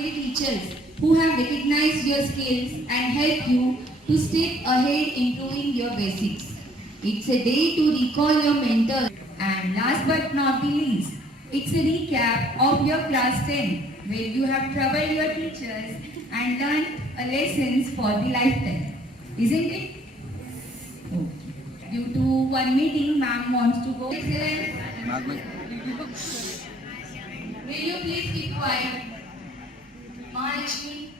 extraordinary teachers who have recognized your skills and helped you to step ahead improving your basics. It's a day to recall your mentors. And last but not the least, it's a recap of your class 10 where you have troubled your teachers and learned lessons for the lifetime. Isn't it? Okay. Due to one meeting, ma'am wants to go. Will you please keep quiet? Mahalakshmi,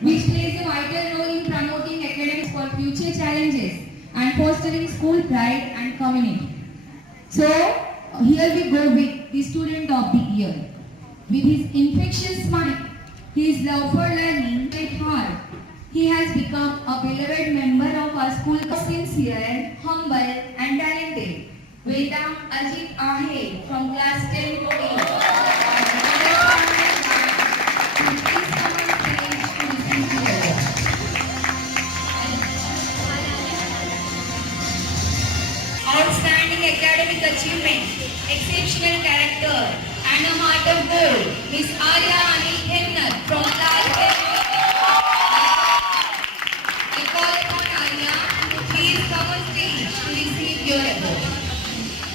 which plays a vital role in promoting academics for future challenges and fostering school pride and community. So, here we go with the student of the year. With his infectious smile, his love for learning at heart, he has become a beloved member of our school. Sincere, humble and talented. Vedam Ajit Ahe from class 10 to 8. Outstanding academic achievement, exceptional character and a heart of gold, Miss Arya Anil Khemnar from class 10. I call upon Arya to please come on stage to receive your award.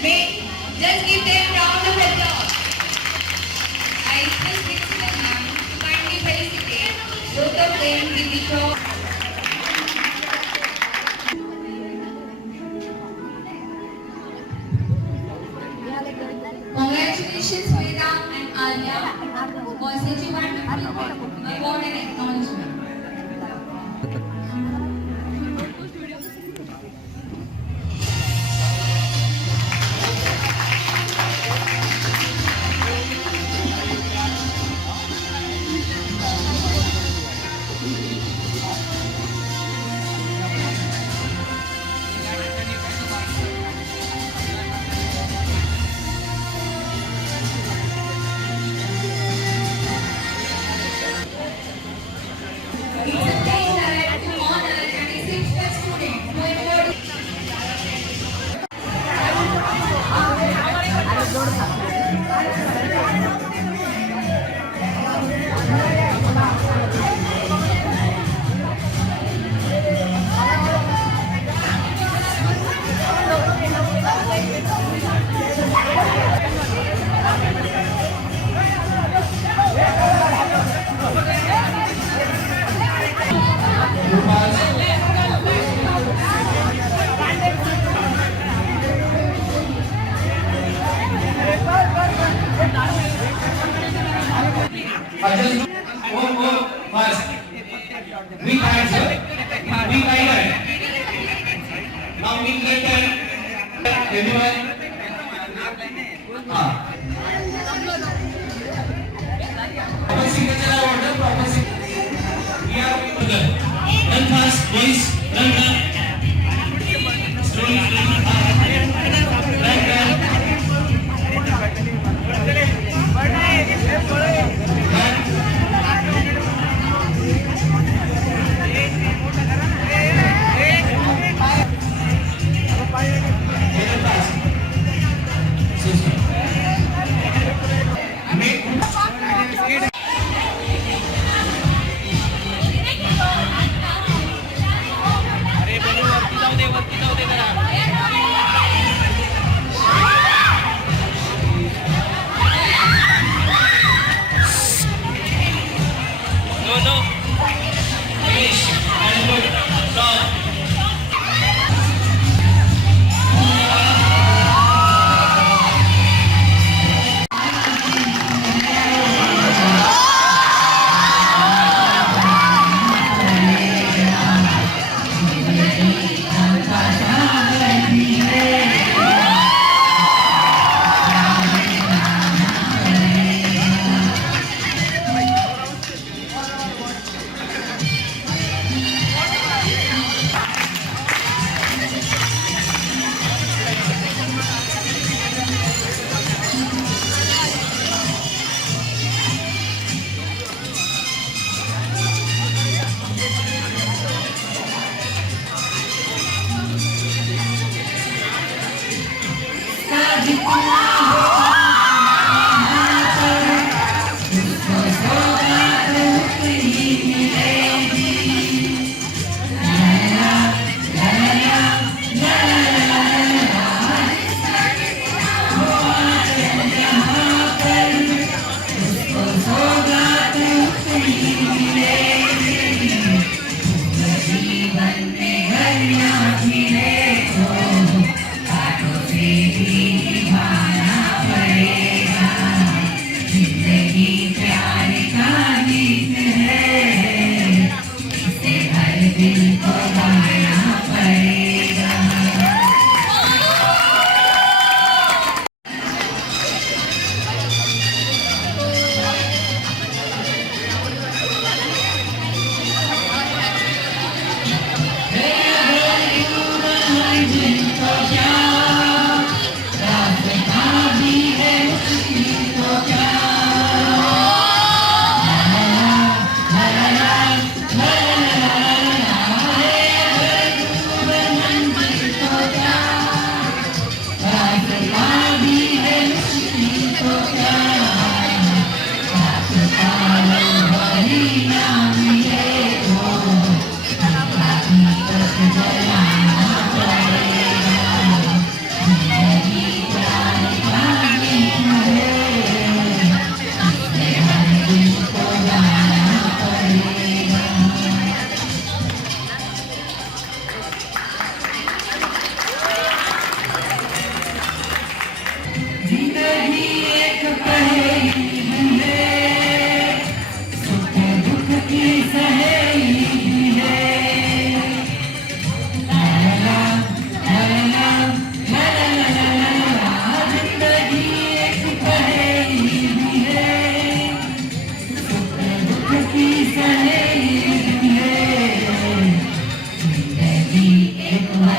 May just give them a round of applause. I request Principal Ma'am to kindly felicitate both of them with the trophy. Congratulations, Vedam and Arya, for such a wonderful award and acknowledgement. It's a pleasure to honor an exceptional student who embodies. Just go first. We kind, sir. We kind. Now we can everyone. Proper signature order. Proper signature. We are together. Run fast, boys. Run. Slowly.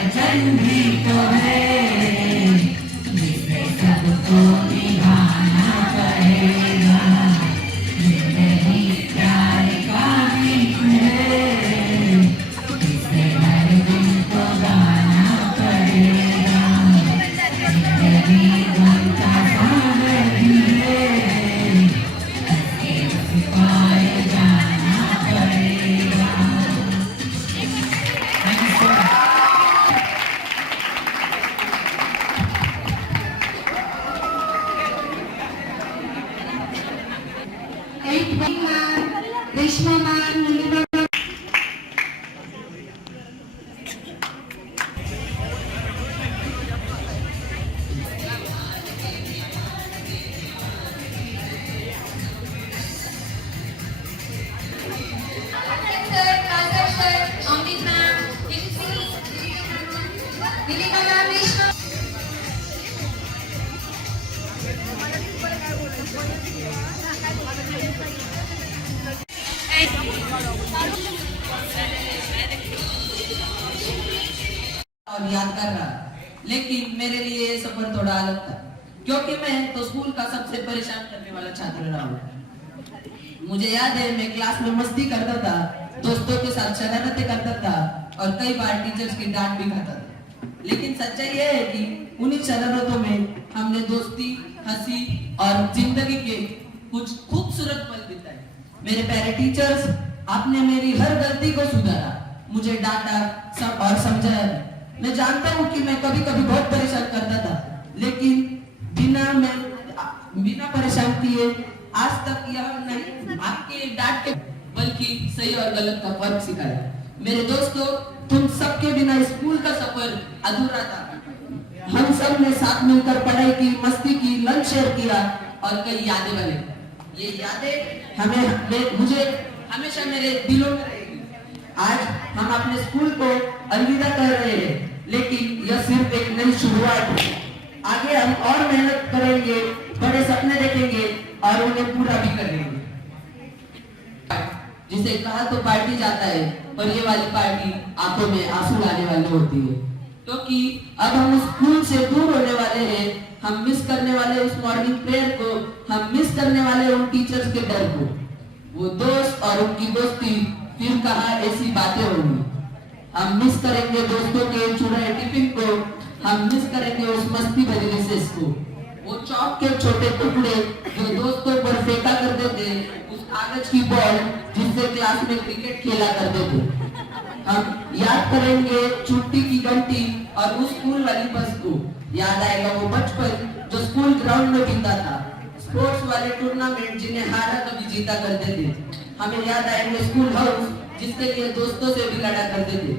वचन भी तो है, जिसे सबको निभाना पड़ेगा। जिंदगी प्यार का गीत है, जिसे हर दिन तो गाना पड़ेगा। जिंदगी गम का सागर भी है, इसके पार जाना पड़ेगा। Thank you so much. Eight ma'am, Reshma ma'am, Nilima ma'am. Sir, Kazak sir, Amrit ma'am, Nilima ma'am, Reshma. और यादगार रहा, लेकिन मेरे लिए ये सफर थोड़ा अलग था, क्योंकि मैं तो स्कूल का सबसे परेशान करने वाला छात्र रहा हूँ। मुझे याद है मैं क्लास में मस्ती करता था, दोस्तों के साथ शरारतें करता था और कई बार टीचर्स की डांट भी खाता था। लेकिन सच्चाई ये है कि उन्हीं शरारतों में हमने दोस्ती, हंसी और जिंदगी के कुछ खूबसूरत पल बिताए। मेरे प्यारे टीचर्स, आपने मेरी हर गलती को सुधारा, मुझे डांटा और समझाया। मैं जानता हूँ कि मैं कभी कभी बहुत परेशान करता था, लेकिन बिना परेशान किए आज तक यह नहीं आपके डांट के बल्कि सही और गलत का फर्क सिखाया। मेरे दोस्तों, तुम सबके बिना स्कूल का सफर अधूरा था। हम सब ने साथ मिलकर पढ़ाई की, मस्ती की, लंच शेयर किया और कई यादें बने। ये यादें मुझे हमेशा मेरे दिलों में रहेगी। आज हम अपने स्कूल को अलविदा कह रहे हैं, लेकिन यह सिर्फ एक नई शुरुआत है। आगे हम और मेहनत करेंगे, बड़े सपने देखेंगे और उन्हें पूरा भी करेंगे। जिसे कहा तो पार्टी जाता है, पर ये वाली पार्टी आंखों में आंसू लाने वाली होती है, क्योंकि अब हम स्कूल से दूर होने वाले हैं। हम मिस करने वाले उस मॉर्निंग प्रेयर को, हम मिस करने वाले उन टीचर्स के डर को, वो दोस्त और उनकी दोस्ती, फिर कहाँ ऐसी बातें होंगी। हम मिस करेंगे दोस्तों के चुराए टिफिन को, हम मिस करेंगे उस मस्ती भरी रिसेस को, वो चौक के छोटे टुकड़े जो दोस्तों पर फेंका करते थे, उस कागज की बॉल जिससे क्लास में क्रिकेट खेला करते थे। हम याद करेंगे छुट्टी की घंटी और उस स्कूल वाली बस को। याद आएगा वो बचपन जो स्कूल ग्राउंड में बीता था, स्पोर्ट्स वाले टूर्नामेंट जिन्हें हारा कभी जीता करते थे। हमें याद आएंगे स्कूल हाउस जिसके लिए दोस्तों से भी लड़ा करते थे।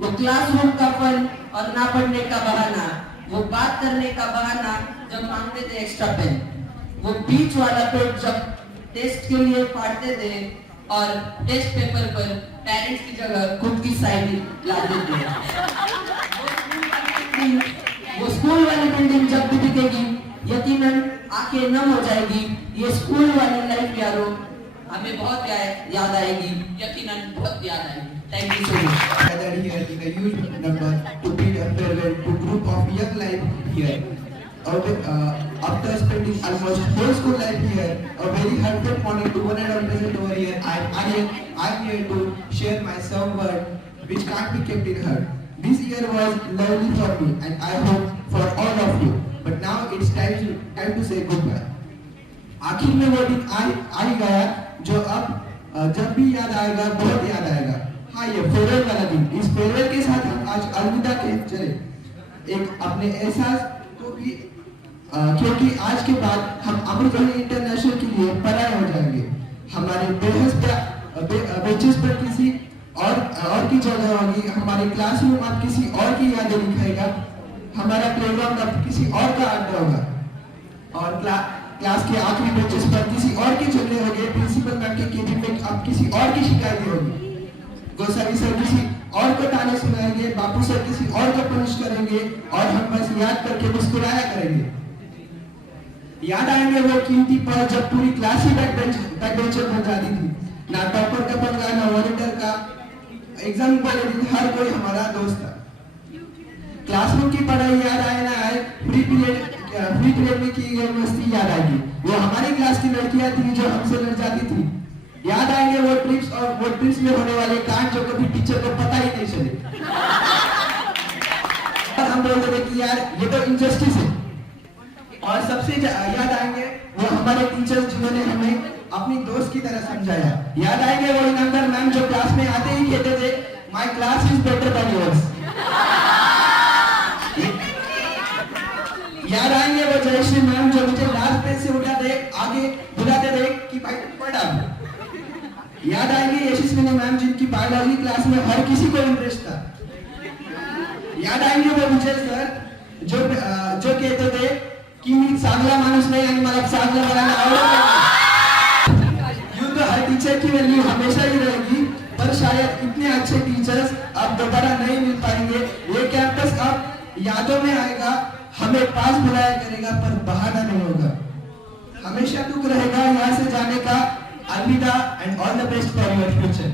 वो क्लासरूम का फन और ना पढ़ने का बहाना, वो बात करने का बहाना जब मांगते थे एक्स्ट्रा पेन, वो बीच वाला पेट जब टेस्ट के लिए फाड़ते थे और टेस्ट पेपर पर पेरेंट्स की जगह खुद की साइन ला देते थे। वो स्कूल वाली बिल्डिंग जब भी दिखेगी, यकीनन आंखें नम हो जाएगी। ये स्कूल वाली लाइफ यारों हमें बहुत याद आएगी, यकीनन बहुत याद आएगी। Thank you so much. Gathered here in a huge number to bid a farewell to group of young life here. After spending almost whole school life here, a very heartfelt morning to one and all present over here. I'm here to share my some word which can't be kept in heart. This year was lovely for me and I hope for all of you. But now it's time to say goodbye. आखिर में वो दिन आ ही गया जो अब जब भी याद आएगा बहुत याद आएगा। हाँ, ये फेयरवेल वाला दिन। इस फेयरवेल के साथ हम आज अलविदा के चले एक अपने एहसास को भी, क्योंकि आज के बाद हम अमृतवाणी इंटरनेशनल के लिए पराए हो जाएंगे। हमारे बेंचेस पर किसी और की जगह होगी, हमारे क्लासरूम अब किसी और की यादें दिखाएगा, हमारा प्लेग्राउंड अब किसी और का अड्डा होगा और क्लास के आखिरी बेंचेस पर किसी और के झगड़े होंगे। प्रिंसिपल मैम के केबिन में अब किसी और की शिकायतें होगी। गोसावी सर किसी और को ताने सुनाएंगे, बापू सर किसी और को पनिश करेंगे और हम बस याद करके मुस्कुराया करेंगे। याद आएंगे वो कीमती पल जब पूरी क्लास ही बैक बेंचर बन जाती थी। ना टॉपर का पंगा, ना वॉलंटियर का। एग्जाम वाले दिन हर कोई हमारा दोस्त था। क्लासरूम की पढ़ाई याद आए ना आए, फ्री पीरियड में की गई मस्ती याद आएगी। वो हमारी क्लास की लड़कियां थी जो हमसे लड़ जाती थी, याद आएंगे वो ट्रिप्स, और वो ट्रिप्स में होने वाले कांड जो कभी टीचर को पता ही नहीं चले। और हम बोलते थे कि यार ये तो इनजस्टिस है। और सबसे याद आएंगे वो हमारे टीचर्स जिन्होंने हमें अपनी दोस्त की तरह समझाया। याद आएंगे वो इनामदार मैम जो क्लास में आते ही कहते थे my class is better than yours. याद आएंगे वो जयश्री मैम जो मुझे लास्ट बेंच से उठाते आगे बुलाते थे कि भाई पढ़ अब। याद आएंगे यशस्विनी मैम जिनकी बायोलॉजी क्लास में हर किसी को इंटरेस्ट था। याद आएंगे वो विजय सर जो कहते थे की मी चांगला माणूस नाही आणि मला चांगलं बनायला आवडत। यूं तो हर टीचर की वैल्यू हमेशा ही रहेगी, पर शायद इतने अच्छे टीचर्स अब दोबारा नहीं मिल पाएंगे। ये कैंपस अब यादों में आएगा, हमें पास बुलाया करेगा पर बहाना नहीं होगा। हमेशा दुख रहेगा यहाँ से जाने का। अलविदा and all the best for your future.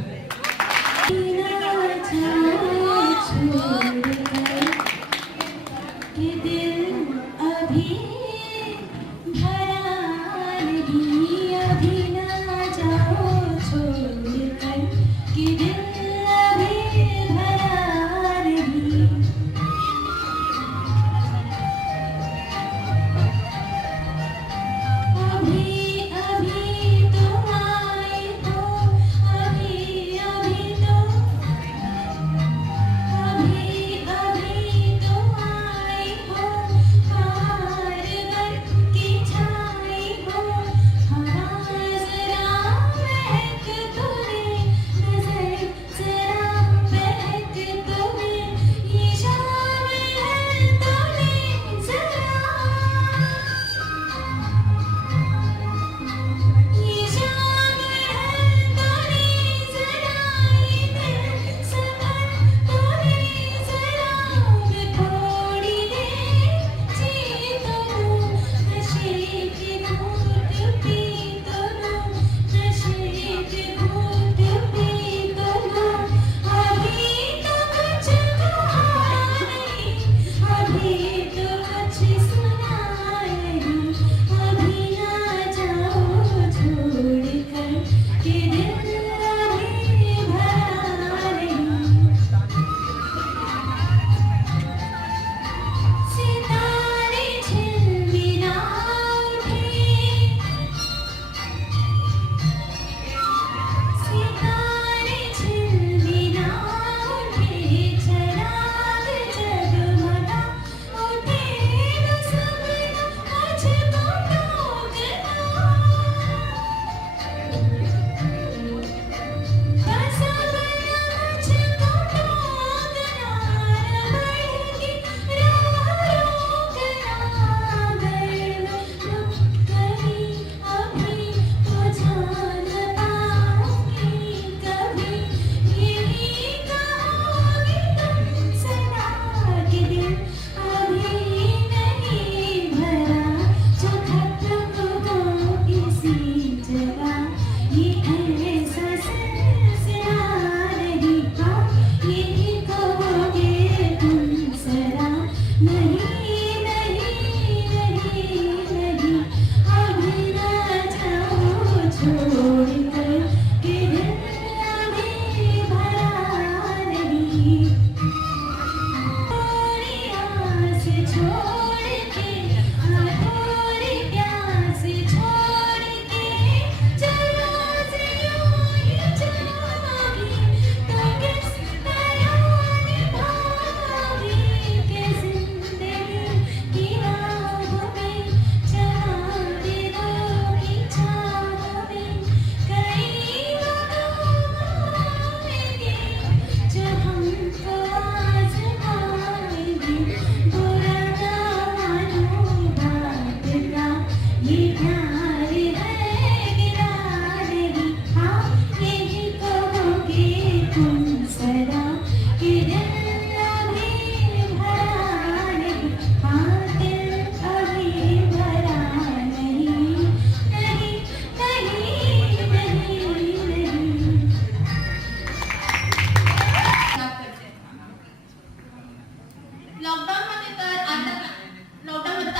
लॉकडाऊनमध्ये तर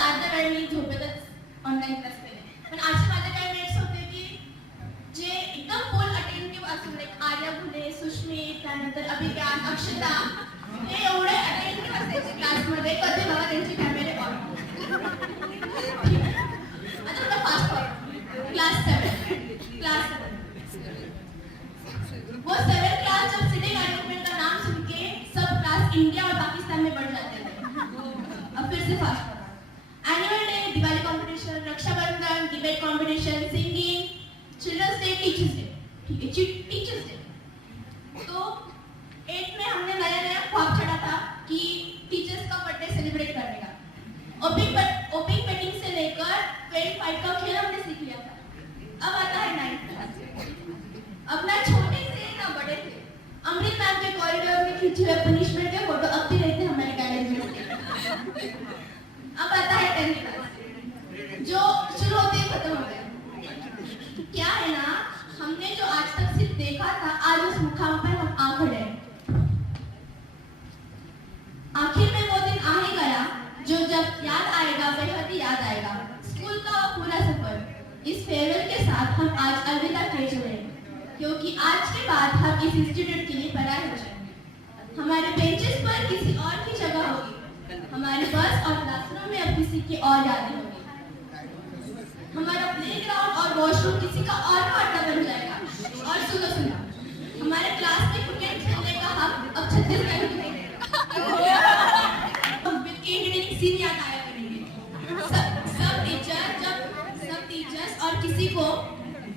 अर्धा वेळ मी झोपेतच ऑनलाईन क्लास केले. पण असे माझे काही मेट्स होते की जे एकदम फुल अटेंटिव्ह असून लाईक आर्या भुले, सुष्मित, त्यानंतर अभिज्ञान, अक्षता हे एवढे अटेंटिव्ह असायचे क्लासमध्ये, कधी बघा त्यांचे कॅमेरे ऑन. आता थोडं फास्ट फॉरवर्ड. क्लास 7 वो 7 क्लास जब सिटिंग अरेंजमेंट का नाम सुन के सब क्लास इंडिया और पाकिस्तान में बढ़ जाते थे. अब फिर से fast forward. Annual day, Diwali competition, Rakshabandhan, debate competition, singing, children's day, teachers day. ठीक है, टीचर्स डे. तो 8 में हमने नया ख्वाब चढ़ा था कि टीचर्स का बर्थडे सेलिब्रेट करने का. ओपिंग बैटिंग से लेकर 25 का खेल हमने सीख लिया था. अब आता है 9th क्लास. अब ना छोटे थे ना बड़े थे. अमृत मैम के कॉरिडोर में खींचे हुए पनिशमेंट के फोटो अब भी रहते हमारे गैलरी में. अब आता है 10th क्लास जो शुरू होते ही खत्म हो गया. क्या है ना, हमने जो आज तक सिर्फ देखा था, आज उस मुकाम पर हम आ खड़े हैं. आखिर में वो दिन आ ही गया जो जब याद आएगा बेहद ही याद आएगा. स्कूल का पूरा सफर. इस फेयरवेल के साथ हम आज अलविदा कह चले, क्योंकि आज के बाद हम इस इंस्टीट्यूट के लिए पढ़ाई हो जाएंगे. हमारे बेंचेस पर किसी और की जगह होगी. हमारी बस और क्लासरूम में अब किसी की और यादें होगी. हमारा प्लेग्राउंड और वॉशरूम किसी का और अड्डा बन जाएगा. और सुनो, हमारे क्लास में क्रिकेट खेलने का हक अब छत्तीसगढ़ में नहीं रहेगा. सीन याद आया करेंगे. सब टीचर्स और किसी को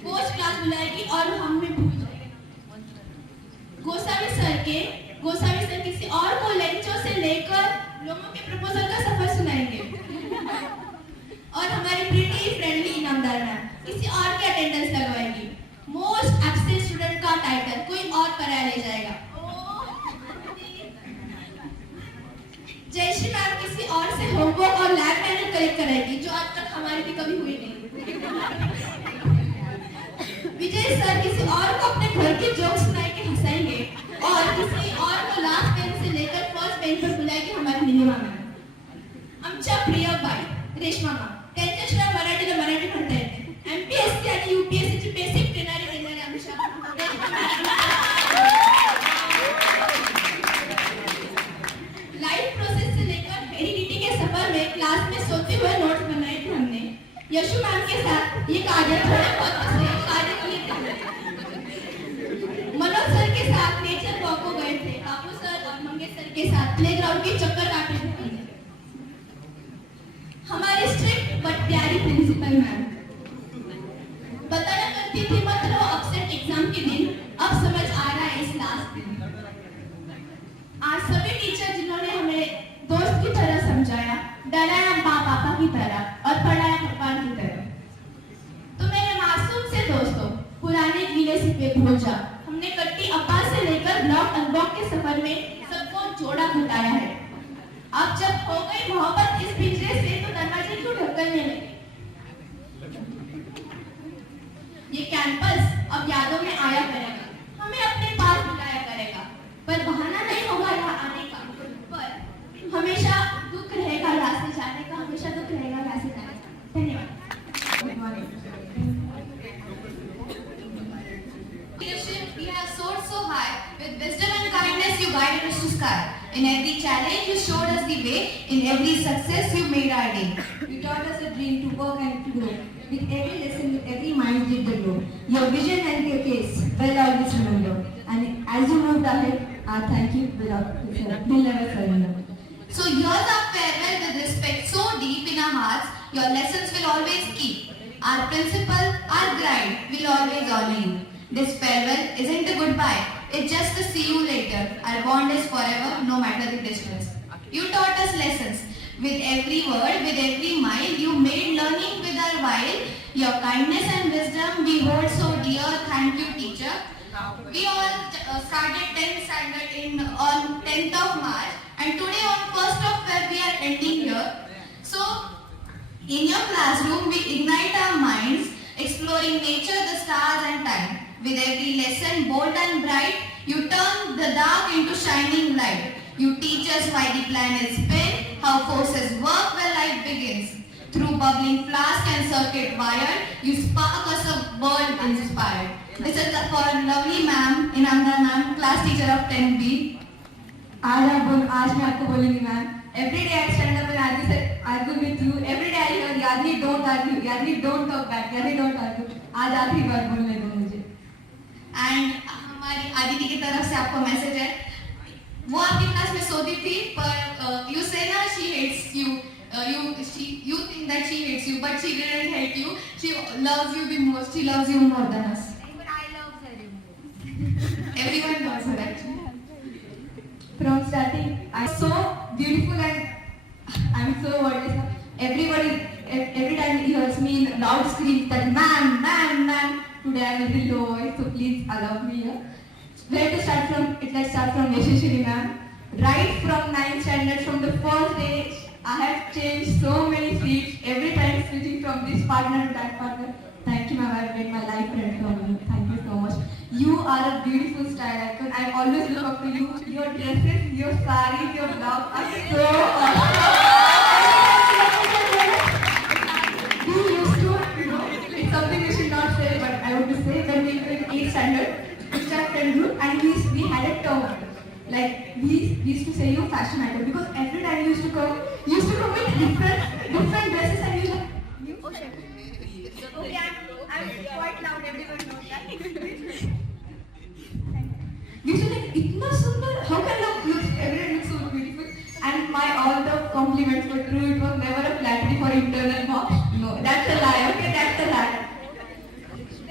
कोच क्लास बुलाएगी और हम भी भूल जाएंगे. गोसावी सर किसी और को लेक्चर से लेकर लोगों के प्रपोजल का सफर सुनाएंगे. और हमारी प्रीटी फ्रेंडली इनामदार मैम किसी और के अटेंडेंस लगवाएगी. मोस्ट एब्सेंट स्टूडेंट का टाइटल कोई और पढ़ा ले जाएगा. जयश्री मैम किसी और से होमवर्क और लैब मैनुअल कलेक्ट कराएगी, जो आज तक हमारी भी कभी हुई नहीं. विजय सर किसी और को अपने घर के जोक सुनाए के हंसाएंगे और किसी और को लास्ट बेंच से लेकर फर्स्ट बेंच पर बुलाएगी हमारी नीलिमा मैम. आमच्या प्रिय बाई रेश्मा मैम त्यांच्याशिवाय मराठीला मराठी म्हणता येते. एमपीएससी आणि यूपीएससी ची बेसिक ट्रेनरी देणारे आमच्या लाइफ प्रोसेस से लेकर हेरिडिटी के सफर में क्लास में सोते हुए नोट्स बनाए थे हमने. यशु मैम के साथ ये कार्य थोड़े बहुत कार्य किए थे. मनोज सर के साथ नेचर वॉक को गए थे. बाबू सर और मंगेश सर के साथ प्लेग्राउंड के चक्कर काटे थे. हमारी स्ट्रिक्ट बट प्यारी प्रिंसिपल मैम बताया करती थी मत रहो अपसेट एग्जाम के दिन, अब समझ आ रहा है इस लास्ट दिन. आज सभी टीचर जिन्होंने हमें दोस्त की तरह समझाया, डराया माँ पापा की तरह और पढ़ाया भगवान की तरह. तो मेरे मासूम से दोस्तों, पुराने गीले सिक्के भूल जा. हमने कट्टी अब्बा से लेकर ब्लॉक अनब्लॉक के सफर में सबको जोड़ा घटाया है. अब जब हो गई मोहब्बत इस पिंजरे से तो दरवाजे क्यों ढकने लगे. ये कैंपस अब यादों में आया करेगा, हमें अपने पास बुलाया करेगा, पर बहाना नहीं होगा यहाँ आने का. पर हमेशा दुख रहेगा यहाँ से जाने का, हमेशा दुख रहेगा यहाँ से जाने का. धन्यवाद. Leadership you have soared so high. With wisdom and kindness you guided us to sky. In every challenge you showed us the way. In every success you made our day. You taught us a dream to work and to grow. With every lesson, with every mind did the glow. Your vision and your case will always remember. And as you moved ahead, our thank you will never surrender. So here's our farewell with respect so deep in our hearts. Your lessons will always keep. Our principal, our guide will always honor you. This farewell isn't a goodbye. It's just a see you later. Our bond is forever, no matter the distance. You taught us lessons. With every word, with every mile, you made learning with our while. Your kindness and wisdom we hold so dear. Thank you, teacher. We all started 10th standard on 10th of March, and today on 1st of Feb we are ending here. So, in your classroom we ignite our minds, exploring nature, the stars and time. With every lesson bold and bright, you turn the dark into shining light. You teach us why the planet spins, how forces work when life begins. Through bubbling flask and circuit wire, you spark us a world inspired. This is for lovely ma'am, Inamda ma'am, class teacher of 10B. आज मैं आपको बोलूंगी ma'am. Every day I stand up and argue with you. Every day I hear यादनी don't argue, यादनी don't talk back, यादनी don't argue. आज आखिरी बार बोलने दो मुझे. एंड हमारी आदिति की तरफ से आपको मैसेज है. वो आपकी क्लास में सोती थी पर यू से ना she hates you. You think that she hates you, but she didn't hate you. She loves you the most. She loves you more than us. But I love her more. Everyone loves her actually. From starting, I'm so beautiful and I'm so wonderful. Every time he hears me in loud screams that ma'am, ma'am, ma'am. Today I'm a little low voice, so please allow me here. Where to start from? Let's start from Yashashri ma'am. Right from 9th standard, from the first day, I have changed so many seats. Every time switching from this partner to that partner. Thank you ma'am, I've made my life friend from you. Thank you so much. You are a beautiful style icon. I always look up to you. Your dresses, your sarees, your blouse are so awesome. We used to, it's something we should not say, but I want to say when we were in 8th standard, it's our friend group, and we had a term. Like we used to say you fashion icon because every time you used to come with different dresses and you like. Okay, I'm quite loud. Everyone knows that. You should like, itna sundar. How can everyone look so beautiful? And all the compliments were true. It was never a flattery for internal box. No, that's a lie. Okay, that's a lie.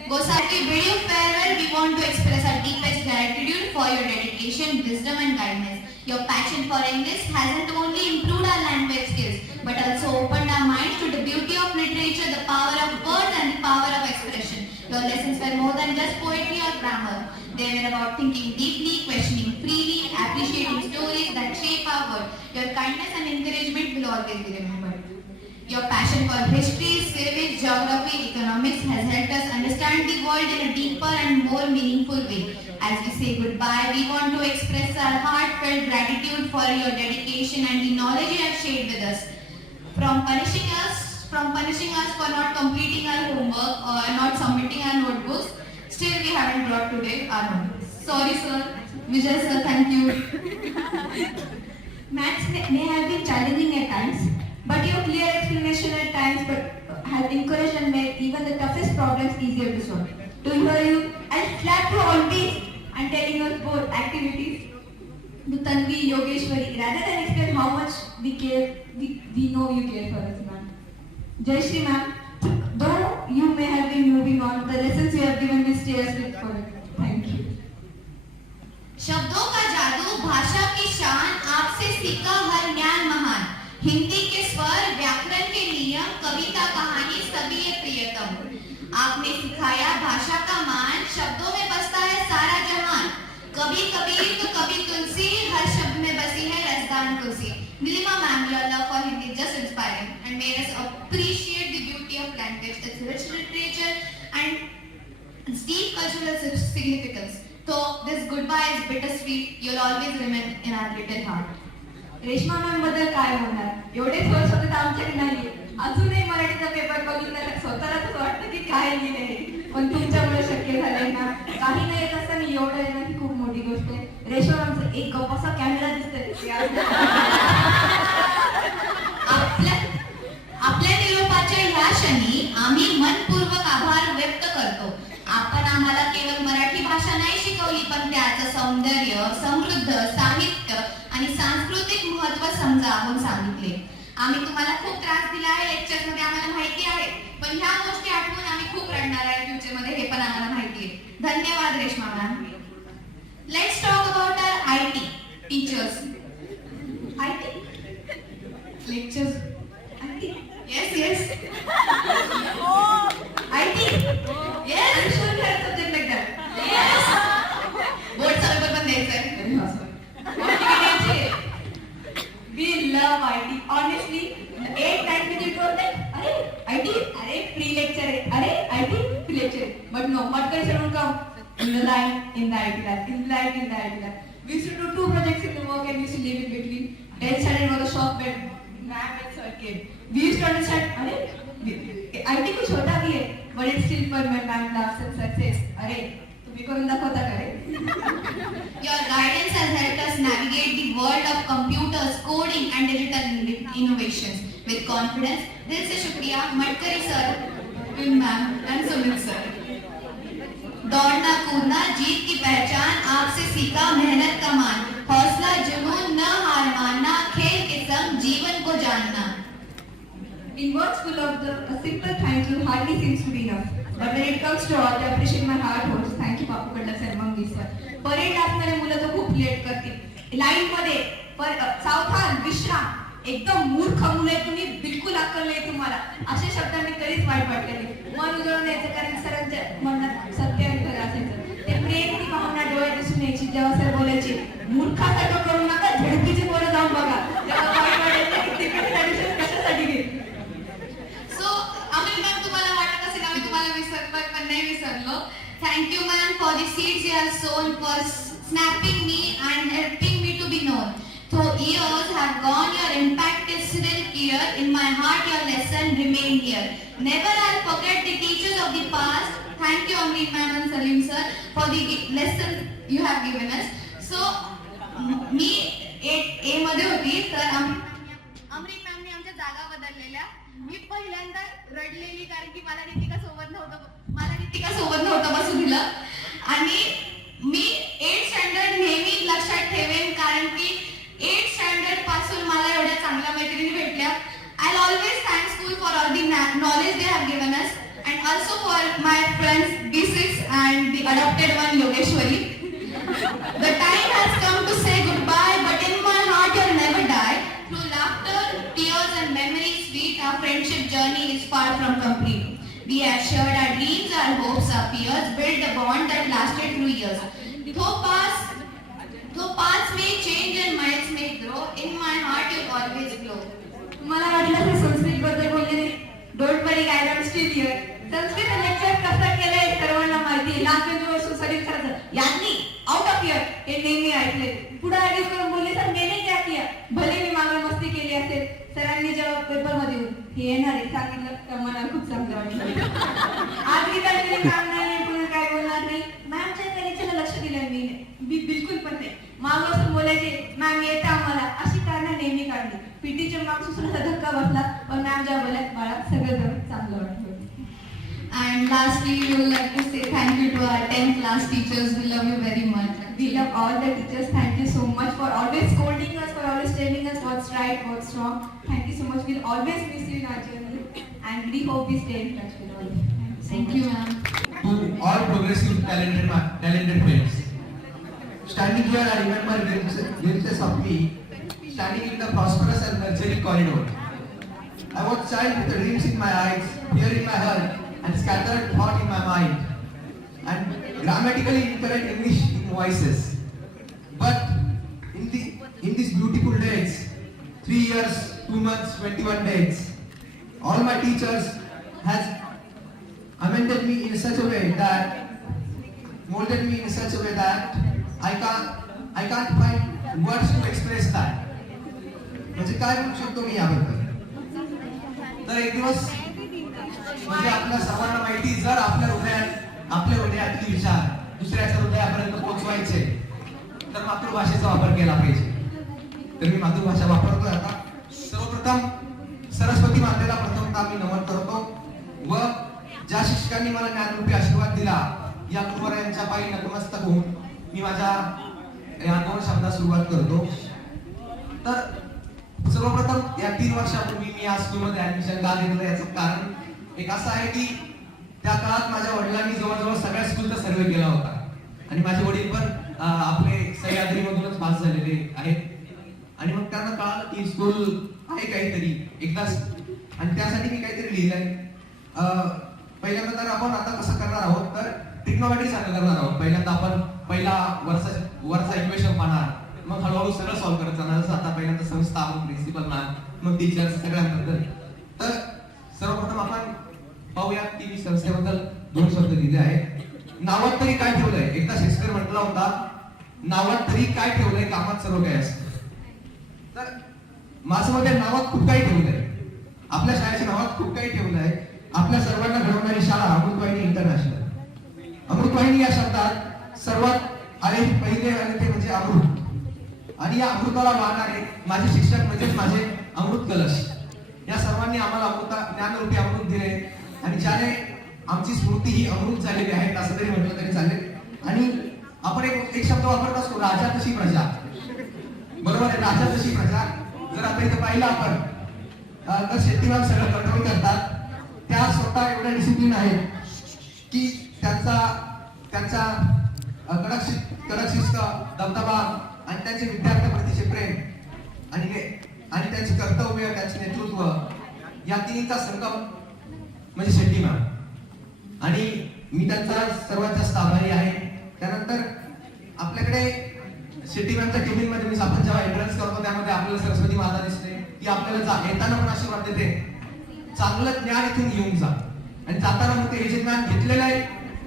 Gosati, bid you farewell. We want to express our deepest gratitude for your dedication, wisdom and kindness. Your passion for English hasn't only improved our language skills, but also opened our minds to the beauty of literature, the power of words and the power of expression. Your lessons were more than just poetry or grammar. They were about thinking deeply, questioning freely, appreciating stories that shape our world. Your kindness and encouragement will always be remembered. Your passion for history, civics, geography, economics has helped us understand the world in a deeper and more meaningful way. As we say goodbye, we want to express our heartfelt gratitude for your dedication and the knowledge you have shared with us. From punishing us for not completing our homework or not submitting our notebooks, still we haven't brought today our homework. Sorry sir, Vijay sir, thank you. Maths may have been challenging at times, but your clear explanation at times has encouraged and made even the toughest problems easier to solve. To hear you, I'm glad to always and telling us both activities to Tanvi, Yogeshwari, rather than explain how much we care, we know you care for us, ma'am. Jai Shri ma'am, though you may have been moving on, the lessons you have given will stay us with forever. Thank you. शब्दों का जादू, भाषा की शान, आपसे सीखा हर ज्ञान महान. हिंदी के स्वर, व्याकरण के नियम, कविता कहानी सभी ये प्रियतम. आपने सिखाया भाषा का मान, शब्दों में बसता है सारा जहान. कभी कबीर तो कभी तुलसी, हर शब्द में बसी है रसदान तुलसी. Nilima ma'am, your love for Hindi is just inspiring and made us appreciate the beauty of language, its rich literature and its deep cultural significance. So this goodbye is bittersweet. You'll always remain in our little heart. Reshma मॅम बद्दल काय होणार? एवढेच वर्ष होते तर आमच्याकडे नाही. अजूनही मराठीचा पेपर बघून त्याला स्वतःलाच असं वाटतं की काय लिहिलंय, पण तुमच्यामुळे शक्य झालंय ना. काही नाही येत असताना एवढं येणं ही खूप मोठी गोष्ट आहे. रेश्मा मॅमचा एक गप्पासा कॅमेरा दिसतोय. आपल्या निरोपाच्या ह्या क्षणी आम्ही मनपूर्वक आभार व्यक्त करतो. आपण आम्हाला केवळ मराठी भाषा नाही शिकवली, पण त्याचं सौंदर्य, समृद्ध साहित्य आणि सांस्कृतिक महत्त्व समजावून सांगितले. आम्ही तुम्हाला खूप त्रास दिला आहे लेक्चर्स मध्ये, आम्हाला माहिती आहे, पण ह्या गोष्टी आठवून आम्ही खूप रडणार आहे फ्युचर मध्ये, हे पण आम्हाला माहिती आहे. धन्यवाद Reshma ma'am. Let's talk about our IT teachers. IT lectures. IT. Yes. IT. Yes. I'm sure you have subject like that. Yes. बोर्डचा पेपर पण द्यायचा आहे. We love IT. Honestly, 8 times we did was like, अरे IT, अरे free lecture है, अरे IT free lecture. But no, what can someone come in the IT lab, in the IT lab. We used to do 2 projects in the work and we used to live in between. 10th standard was a shock when ma'am and sir came. We used to understand, अरे IT कुछ होता भी है, but it's still fun when ma'am laughs and sir says, अरे तुम्ही करून दाखवता का रे? Your guidance has helped us navigate the world of computers, coding and digital innovations with confidence. दिल से शुक्रिया Matkari sir, ma'am and Sumit sir. दौड़ना कूदना जीत की पहचान, आपसे सीखा मेहनत का मान, हौसला जुनून न हार मानना, खेल के संग जीवन को जानना। In words full of a simple thank you hardly seems to be enough. But when it comes to all the appreciation my heart holds, thank you Papu Kadla sir, Mangi sir. Parade असणारे मुलं तर खूप लेट करतील. लाईन मध्ये सावधान विश्राम. एकदम मूर्ख मुले तुम्ही बिलकुल अक्कल नाही तुम्हाला. अशा शब्दांनी कधीच वाईट वाटलेले. मन उजळून यायचं कारण सरांच्या मनात सत्य आणि खरं असायचं. ते प्रेम ती भावना डोळ्यात दिसून यायची जेव्हा सर बोलायचे मूर्खासारखं करू नका, झडपीची पोरं जाऊन बघा. तेव्हा वाईट वाटायचं की तिकडे ऍडमिशन कशासाठी घेतली. So, अमित मॅम तुम्हाला वाटत असेल आम्ही तुम्हाला विसरलोय पण नाही विसरलो. Thank you ma'am for the seeds you have sown, for snapping me and helping me to be known. Though years have gone, your impact is still clear. In my heart, your lesson remain here. Never I'll forget the teachers of the past. Thank you Amrit ma'am and Salim sir for the lesson you have given us. So, मी 8A मध्ये होती तर अमृत मॅमने आमच्या जागा बदललेल्या. मी पहिल्यांदा रडलेली कारण की मला रितिका सोबत नव्हतं बसू दिलं आणि मी 8th स्टँडर्ड नेहमी लक्षात ठेवेन कारण की 8th स्टँडर्ड पासून मला एवढ्या चांगल्या मैत्रिणी भेटल्या. I always thank school for all the knowledge they have given us and also for my friends B6 and the adopted one Yogeshwari. The time has come to say goodbye, but in my heart you'll never die. Through laughter, tears and memories sweet, our friendship journey is far from complete. We have shared our dreams, our hopes, our fears, built a bond that lasted through years. Though paths may change and minds may grow, in my heart you'll always glow. मला वाटलं ते संस्कृत बद्दल बोलले नाही. Don't worry guide I am still here. Sanskrit लेक्चर कसं केलंय सर्वांना माहिती. लास्ट बेंच सरीत सरांचं यादनी आउट ऑफ इयर हे नेहमी ऐकले. पुढे आधीच करून बोलले सर मैंने क्या किया. भले मी मागे मस्ती केली असेल. सरांनी जेव्हा पेपर मध्ये हे येणार आहे सांगितलं तर मला खूप चांगलं वाटलं. आज मी काही काम नाही पुढे काय बोलणार नाही. मॅमच्या परीक्षेला लक्ष दिलं मी बिलकुल पण नाही. मागं असं बोलायचे मॅम येतं आम्हाला अशी कारणं नेहमी काढली. पीटीचे मार्क्स उचलून धक्का बसला पण मॅम ज्या बोलल्या मला सगळं चांगलं वाटलं. And lastly, we would like to say thank you to our 10th class teachers. We love you very much. We love all the teachers. Thank you so much for always scolding us, for always telling us what's right, what's wrong. Thank you so much. We'll always miss you in our journey, and we hope we stay in touch with all of you. Thank you, ma'am. To all progressive talented friends, standing here I remember glimpses of me standing in the prosperous and luxury corridor. I was a child with dreams in my eyes, fear in my heart, and scattered thought in my mind, and grammatically incorrect English in voices. But in these beautiful days, 3 years, 2 months, 21 days, all my teachers has amended me in such a way that, molded me in such a way that I can't find words to express that. म्हणजे काय म्हणू शकतो मी याबद्दल. तर एक दिवस म्हणजे आपल्या सर्वांना माहिती जर आपल्या हृदयातले विचार दुसऱ्याच्या हृदयापर्यंत पोहोचवायचे तर मातृभाषेचा वापर केला पाहिजे. तर मी मातृभाषा वापरतोय आता. सर्वप्रथम सरस्वती मातेला प्रथमतः मी नमन करतो व ज्या शिक्षकांनी मला ज्ञानरूपी आशीर्वाद दिला या गुरुवरायांच्या पायी नतमस्तक होऊन मी माझ्या या 2 शब्दात सुरुवात करतो. तर सर्वप्रथम या 3 वर्षापूर्वी मी या स्कूलमध्ये ऍडमिशन का घेतलं याचं कारण एक असं आहे की त्या काळात माझ्या वडिलांनी जवळजवळ सगळ्या स्कूलचा सर्वे केला होता आणि माझे वडील पण आपले सह्याद्रीमधूनच पास झालेले आहेत आणि मग त्यांना कळालं की स्कूल आहे काहीतरी एकदाच आणि त्यासाठी मी काहीतरी लिहिलंय. पहिल्यांदा तर आपण आता कसं करणार आहोत तर ट्रिग्नोमेट्री सारखं करणार आहोत. पहिल्यांदा आपण पहिला वरचा इक्वेशन पाहणार मग हळूहळू सगळं सॉल्व्ह करत जाणार. जसं आता पहिल्यांदा संस्था मग प्रिन्सिपल मॅम मग टीचर्स सगळ्यांबद्दल. तर सर्वप्रथम आपण पाहूया की मी संस्थेबद्दल 2 शब्द लिहिले आहेत. नावात तरी काय ठेवलंय. एकदा शेक्सपियर म्हटला होता नावात तरी काय ठेवलंय, कामात सर्व काय असतं. तर माझं मत आहे, नावात खूप काही ठेवलंय, आपल्या शाळेच्या नावात खूप काही ठेवलंय. आपल्या सर्वांना घडवणारी शाळा अमृतवाहिनी इंटरनॅशनल. अमृतवाहिनी या शब्दात सर्वात पहिले आले ते म्हणजे अमृत, आणि या अमृताला वाहणारे माझे शिक्षक म्हणजेच माझे अमृत कलश. या सर्वांनी आम्हाला ज्ञानरूपी अमृत दिले, आणि ज्याने आमची स्मृती ही अमृत झालेली आहे असं तरी म्हटलं तरी चालेल. आणि आपण एक शब्द वापरत असतो, राजा तशी प्रजा. बरोबर आहे, राजा तशी प्रजा. जर आता इथे पाहिलं आपण तर शेतीमाल सगळं कंट्रोल करतात. त्या स्वतः एवढ्या डिसिप्लिन आहेत की त्यांचा कडक शिस्त, दबदबा आणि त्यांचे विद्यार्थ्यांप्रतीचे प्रेम आणि त्यांचे कर्तव्य, त्यांचे नेतृत्व, या तिन्हीचा संगम म्हणजे शेतीमाल. आणि मी त्यांचा सर्वात जास्त आभारी आहे. त्यानंतर आपल्याकडे शेतीमालच्या टिफिनमध्ये मी आपण जेव्हा एंट्रन्स करतो त्यामध्ये आपल्याला सरस्वती माता दिसते, ती आपल्याला येताना पण आशीर्वाद देते, चांगलं ज्ञान इथून घेऊन जा, आणि जाताना मग हे जे ज्ञान घेतलेलं आहे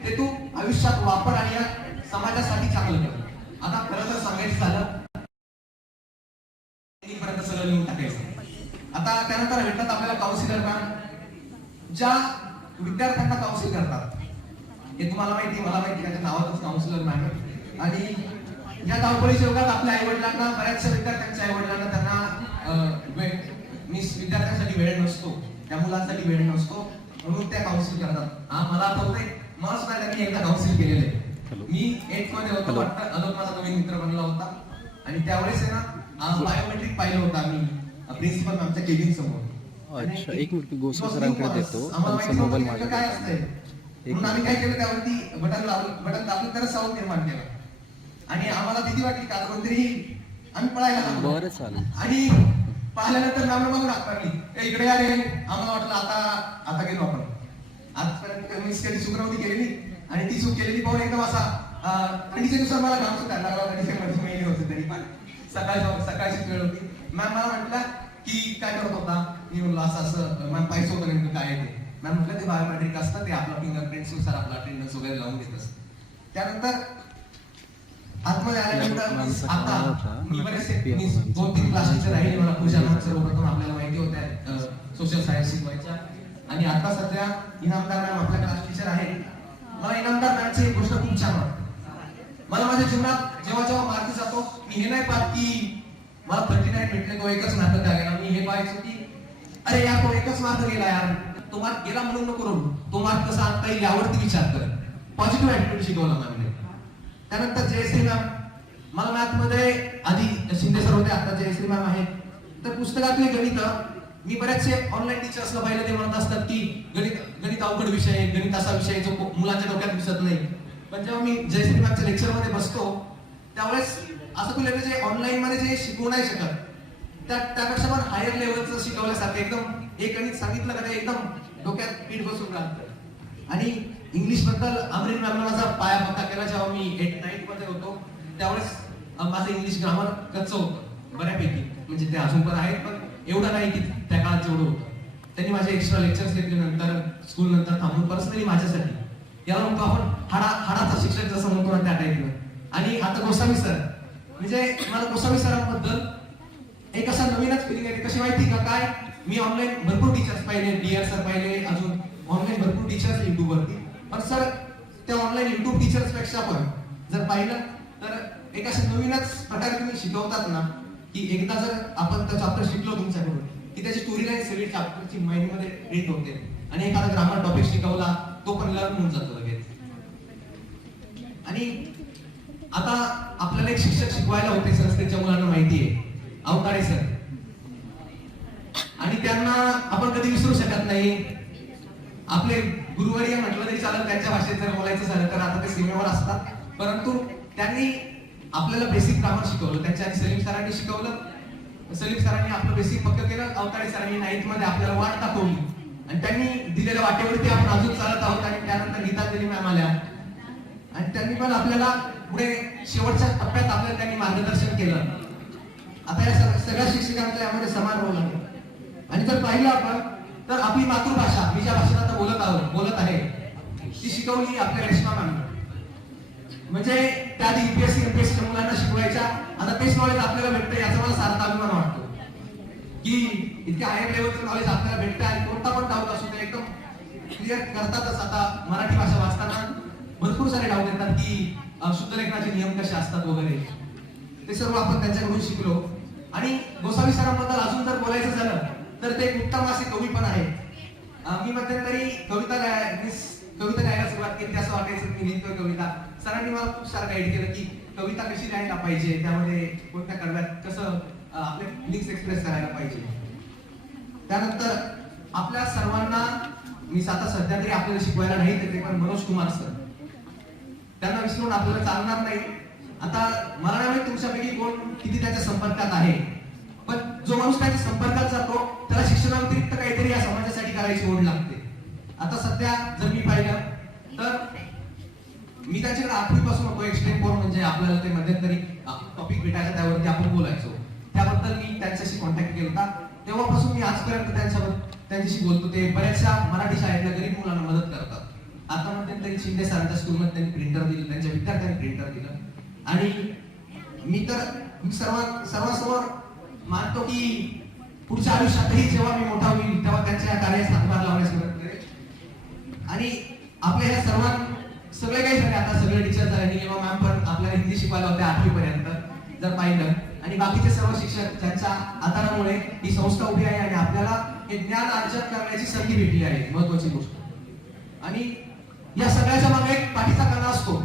ते तू आयुष्यात वापर आणि या समाजासाठी चांगलं कर. आता खरं तर सांगायचं झालं पर्यंत सगळं लिहून टाकायचं. आता त्यानंतर भेटतात आपल्याला काउन्सिलर मॅम, ज्या विद्यार्थ्यांना काउन्सिल करतात. हे तुम्हाला माहिती, मला माहिती, त्याच्या नावातच काउन्सिलर मॅम. आणि या धावपळीच्या युगात आपल्या आई वडिलांना, बऱ्याचशा विद्यार्थ्यांच्या आई वडिलांना त्यांना विद्यार्थ्यांसाठी वेळ नसतो, त्या मुलांसाठी वेळ नसतो, म्हणून त्या काउन्सिल करतात. मला आठवतंय, मला सुद्धा त्यांनी एकदा काउन्सिल केलेलं आहे. मी 8th मध्ये होतो वाटतं, अलोक माझा नवीन मित्र बनला होता, आणि त्यावेळेस आहे ना बायोमेट्रिक पाहिलं होतं आम्ही प्रिन्सिपल आमच्या केबिन समोर. अच्छा, एक मिनिट गोस्वामी सरांकडे देतो, त्यांचा मोबाईल माझ्याकडे काय असतंय म्हणून आम्ही काय केलं, त्यावरती बटन दाबलं तर साऊंड निर्माण केला, आणि आम्हाला भीती वाटली का कोणतरी आम्ही पळायला लागलो. बरं, चालेल. आणि पाहिल्यानंतर मॅमने मग हात काढली, इकडे या रे. आम्हाला वाटलं आता गेलो आपण. आजपर्यंत मी कधी चूक नव्हती केलेली, आणि ती चूक केलेली पाहून एकदम असा थंडीच्या दिवसात मला घाम सुटायला लागला. थंडीच्या महिने होते तरी पण सकाळची वेळ होती. मॅम मला म्हटलं की काय करत होता, मी म्हणलो असं मॅम पाहिजे होतं नेमकं काय आहे ते. मॅम म्हटलं ते बायोमेट्रिक असतं, ते आपला फिंगरप्रिंट्स नुसार आपला अटेंडन्स वगैरे लावून घेत असतं. त्यानंतर आतमध्ये आल्यानंतर आता मी बरेचसे 2-3 क्लास टीचर राहिले. मला पूजा मॅम सर्वप्रथम आपल्याला माहिती होत्या, सोशल सायन्स शिकवायच्या, आणि आता सध्या इनामदार मॅम आपल्या क्लास टीचर आहे. मला इनामदार मॅमची एक गोष्ट खूप छान वाटते. मला माझ्या जीवनात जेव्हा मार्क जातो, मी हे नाही पाहत की मला 39 भेटले, तो एकच मार्क का गेला. मी हे पाहायचो की अरे यार तो एकच मार्क गेला, यार तो मार्क गेला म्हणून नको रडू, तो मार्क कसा आणता येईल यावरती विचार कर. पॉझिटिव्ह ऍटिट्यूड शिकवला मॅमने. त्यानंतर जयश्री मॅम, मला मॅथ मध्ये आधी शिंदे सर होते, आता जयश्री मॅम आहेत. तर पुस्तकातले गणित मी बऱ्याचशे ऑनलाईन टीचर्सला पाहिलं, ते म्हणत असतात की गणित अवघड विषय आहे, गणित असा विषय जो मुलांच्या डोक्यात दिसत नाही. पण जेव्हा मी जयश्री मॅमच्या लेक्चर मध्ये बसतो त्यावेळेस असं तुला जे ऑनलाईन मध्ये जे शिकवू नाही शकत, त्यापेक्षा पण हायर लेवलचं शिकवल्यासारखं एकदम एक गणित सांगितलं का ते एकदम डोक्यात पीठ बसून राहतं. आणि इंग्लिश बद्दल अमरीन मॅमने माझा पाया पक्का केला. जेव्हा मी 8th-9th मध्ये होतो त्यावेळेस माझं इंग्लिश ग्रामर कच्चं होतं बऱ्यापैकी, म्हणजे ते अजून पण आहेत, पण एवढं नाही की त्या काळात जेवढं होतं. त्यांनी माझे एक्स्ट्रा लेक्चर्स घेतले नंतर स्कूल नंतर थांबून पर्सनली माझ्यासाठी. याला म्हणतो आपण हाडाचा शिक्षक जसं म्हणतो ना त्या टाईपनं. आणि आता गोसावी सर, म्हणजे मला गोसावी सरांबद्दल एक असा नवीनच फिलिंग आहे. कशी माहिती का काय, मी ऑनलाईन भरपूर टीचर्स पाहिले, डीआर सर पाहिले, अजून ऑनलाईन भरपूर टीचर्स युट्यूब वरती. पण सर त्या ऑनलाईन युट्यूब टीचर्स पेक्षा पण जर पाहिलं तर एक असं नवीनच प्रकारे तुम्ही शिकवतात ना, की एकदा जर आपण तो चॅप्टर शिकलो तुमच्याकडून की त्याची स्टोरी लाईन सगळी चॅप्टरची माइंड मध्ये रीड होते, आणि एखादा ग्रामर टॉपिक शिकवला तो पण लर्न होऊन जातो लगेच. आणि आता आपल्याला एक शिक्षक शिकवायला होते संस्थेच्या मुलांना माहिती आहे, अवकाळे सर. आणि त्यांना आपण कधी विसरू शकत नाही. आपले गुरुवर्य म्हटलं तरी चालत, त्यांच्या भाषेत जर बोलायचं झालं तर आता ते सीमेवर असतात, परंतु त्यांनी आपल्याला बेसिक ग्रामर शिकवलं. त्यांच्या आधी सलीम सरांनी शिकवलं. सलीम सरांनी आपलं बेसिक पक्क केलं. अवकाळे सरांनी 9th मध्ये आपल्याला वाट दाखवली, आणि त्यांनी दिलेल्या वाटेवरती आपण अजून चालत आहोत. आणि त्यानंतर गीतांजली मॅम आल्या, आणि त्यांनी पण आपल्याला पुढे शेवटच्या टप्प्यात आपल्याला त्यांनी मार्गदर्शन केलं. आता या सगळ्या शिक्षकांचा यामध्ये समान रोल आहे. आणि जर पाहिलं आपण तर आपली मातृभाषा, मी ज्या भाषेत आता बोलत आहे, ती शिकवली आपल्या रेश्मा मॅम. म्हणजे त्या आधी UPSC MPSC मुलांना शिकवायच्या, आता तेच नॉलेज आपल्याला भेटतं याचा मला सारखा अभिमान वाटतो की इतक्या हायर लेवलचं नॉलेज आपल्याला भेटतं आणि कोणता पण डाऊट असू दे एकदम क्लिअर करतातच. आता मराठी भाषा वाचताना भरपूर सारे डाऊट येतात की शुद्ध लेखनाचे नियम कसे असतात वगैरे, ते सर्व आपण त्यांच्याकडून शिकलो. आणि गोसावी सरांबद्दल अजून जर बोलायचं झालं तर ते एक उत्तम असे कवी पण आहे. मी मध्यंतरी कविता लिहायला सुरुवात केली, असं वाटायचं की लिहितोय कविता. सरांनी मला खूप सारं गाईड केलं की कविता कशी लिहायला पाहिजे, त्यामध्ये कोणत्या कडव्यात कसं आपले फिलिंग्स एक्सप्रेस करायला पाहिजे. त्यानंतर आपल्या सर्वांना मी आता सध्या तरी आपल्याला शिकवायला नाही ते पण मनोज कुमार सर, त्यांना विसरून आपल्याला चालणार नाही. आता मला नाही माहित तुमच्यापैकी कोण किती त्याच्या संपर्कात आहे, पण जो माणूस त्याच्या संपर्कात जातो त्याला शिक्षणाव्यतिरिक्त काहीतरी या समाजासाठी करायची ओढ लागते. आता सध्या जर मी पाहिलं तर मी त्याच्याकडे 8वी पासून होतो. एक्स्ट्रीम कोर म्हणजे आपल्याला ते मध्यंतरी टॉपिक भेटायचा त्यावरती आपण बोलायचो, त्याबद्दल मी त्यांच्याशी कॉन्टॅक्ट केला होता. तेव्हापासून मी आजपर्यंत त्यांच्याशी बोलतो. ते बऱ्याचशा मराठी शाळेतल्या गरीब मुलांना मदत करतात. आता मध्यंतरी शिंदे सरांच्या स्कूलमध्ये त्यांनी प्रिंटर दिलं, त्यांच्या विद्यार्थ्यांनी प्रिंटर दिलं. आणि मी सर्वांसमोर मानतो की पुढच्या आयुष्यातही जेव्हा मी मोठा होईल तेव्हा त्यांच्या कार्यास हातभार लावण्यास मदत करेल. आणि आपल्या ह्या सगळे काही झाले, आता सगळे टीचर झाले, निलिमा मॅम पण आपल्याला हिंदी शिकवायला होते 8वी पर्यंत जर पाहिलं, आणि बाकीचे सर्व शिक्षक ज्यांच्या आधारामुळे ही संस्था उभी आहे आणि आपल्याला हे ज्ञान अर्जन करण्याची संधी भेटली आहे, महत्वाची गोष्ट. आणि या सगळ्याच्या मागे एक पाठीचा कणा असतो.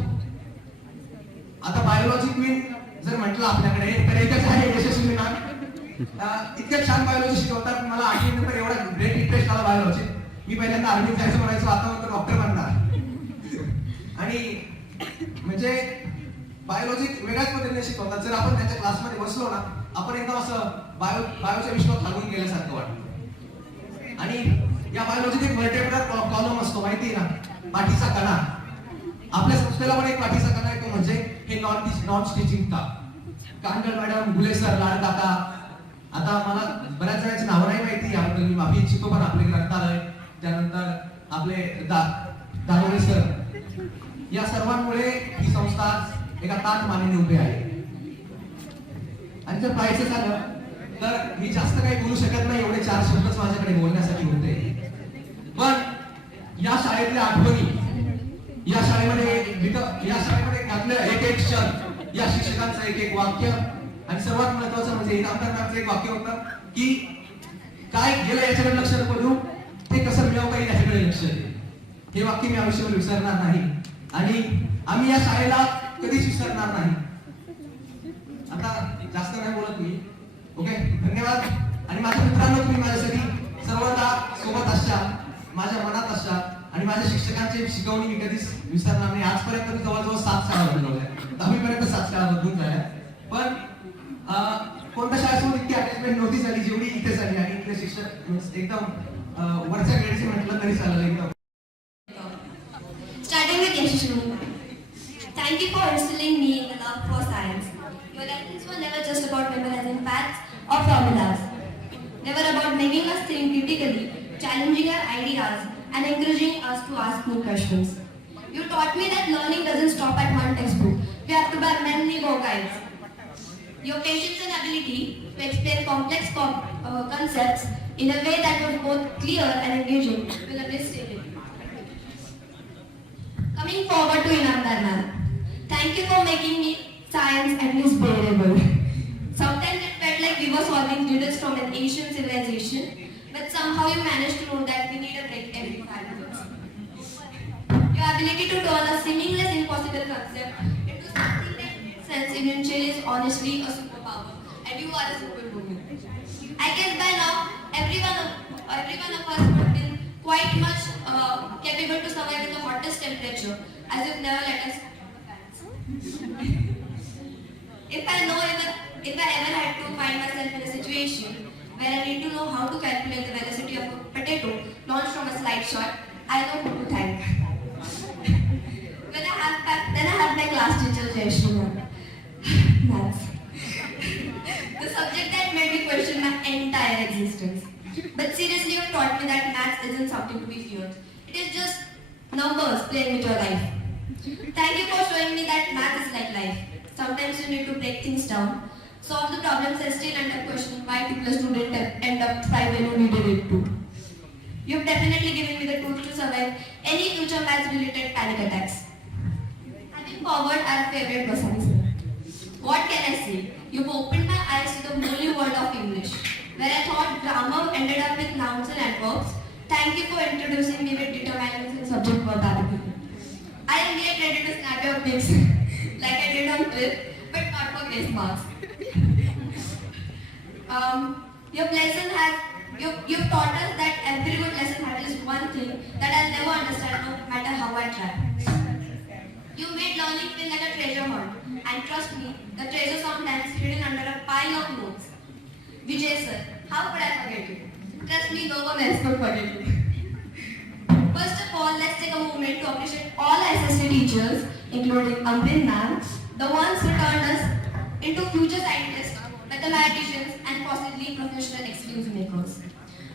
आता बायोलॉजी क्वीन जर म्हटलं आपल्याकडे तर एकच आहे यशस्वी मॅम. इतकं छान बायोलॉजी शिकवतात. मला 8वी नंतर एवढा ग्रेट इंटरेस्ट आला बायोलॉजी. मी पहिल्यांदा आर्मीत जायचं म्हणायचो, आता म्हणतो डॉक्टर बनणार. आणि म्हणजे बायोलॉजी वेगळ्याच पद्धतीने शिकवतात. जर आपण त्यांच्या क्लासमध्ये बसलो ना, आपण एकदम असं बायोच्या विश्वात लागून गेल्यासारखं वाटतं. आणि या बायोलॉजीत एक व्हर्टेब्रल कॉलम असतो, माहिती आहे ना, पाठीचा कणा. आपल्या संस्थेला पण एक पाठीचा कणा येतो, म्हणजे हे नॉन स्टिचिंग का. कांगड मॅडम, गुले सर, लाड काका, आता मला बऱ्याच जणांची नावं नाही माहिती, याबद्दल मी माफी इच्छितो. पण आपले ग्रंथालय, त्यानंतर आपले दानोळे सर, या सर्वांमुळे ही संस्था एका ताठ मानेने उभी आहे. आणि जर पाहायचं झालं तर मी जास्त काही बोलू शकत नाही, एवढे 4 शब्दच माझ्याकडे बोलण्यासाठी होते. पण या शाळेतल्या आठवणी, या शाळेमध्ये घातलं एक क्षण, या शिक्षकांचं एक वाक्य, आणि सर्वात महत्वाचं म्हणजे इनामदार मॅमचं एक वाक्य होतं की काय गेलं याच्याकडे लक्ष नको देऊ, ते कसं मिळवता येईल याच्याकडे लक्ष दे. हे वाक्य मी आयुष्यभर विसरणार नाही आणि आम्ही या शाळेला कधीच विसरणार नाही. आता जास्त नाही बोलत मी. ओके, धन्यवाद. आणि माझ्या मित्रांनो, तुम्ही माझ्यासाठी सर्वदा सोबत असाल, माझ्या मनात असाल, आणि माझ्या शिक्षकांची शिकवणी मी कधीच विसरणार नाही. आजपर्यंत मी जवळजवळ 7 शाळा बदलवल्या, 10वी पर्यंत 7 शाळा बदलून झाल्या. पण कोणत्या शाळेसोबत इतकी अटॅचमेंट नव्हती झाली जेवढी इथे झाली. आणि इथले शिक्षक एकदम वरच्या ग्रेडचे म्हटलं तरी चालेल एकदम. Starting with Yashashri. Thank you for instilling me in the love for science. Your lessons were never just about memorizing facts or formulas. They were about making us think critically, challenging our ideas, and encouraging us to ask new questions. You taught me that learning doesn't stop at one textbook. We have to buy many more guides. Your patience and ability to explain complex concepts in a way that was both clear and engaging will always stay with me. Coming forward to Inamdar ma'am, thank you for making me science at least bearable. Sometimes it felt like we were solving riddles from an ancient civilization, but somehow you managed to know that we need a break every 5 minutes. Your ability to turn a seemingly impossible concept into something that makes sense eventually is honestly a superpower, and you are a superwoman. I guess by now every one of us would have been quite much capable to survive in the hottest temperature, as you've never let us fans. If I ever had to find myself in a situation where I need to know how to calculate the velocity of a potato launched from a slide shot, I know who to thank. Then I have my class teacher Jayashree ma'am. Maths. The subject that made me question my entire existence. But seriously, you taught me that maths isn't something to be feared. It is just numbers playing with your life. Thank you for showing me that math is like life. Sometimes you need to break things down, solve the problems and still end up questioning why people student end up thrive when you needed it to. You've definitely given me the tools to survive any future maths related panic attacks. Having forward our favorite Basami sir. What can I say? You've opened my eyes to the holy world of English, where I thought grammar ended up with nouns and adverbs. Thank you for introducing me with determinants and subject verb aggregate. I am yet ready to snap your pics like I did on Clip, but not for grace marks. You've taught us that every good lesson has just one thing that I'll never understand no matter how I try. You made learning feel like a treasure hunt, and trust me, the treasure sometimes hidden under a pile of notes. Vijay sir, how could I forget you? Trust me, no one else could forget you. First of all, let's take a moment to appreciate all SST teachers, including Amrin ma'am, the ones who turned us into future scientists, mathematicians, and possibly professional excuse makers.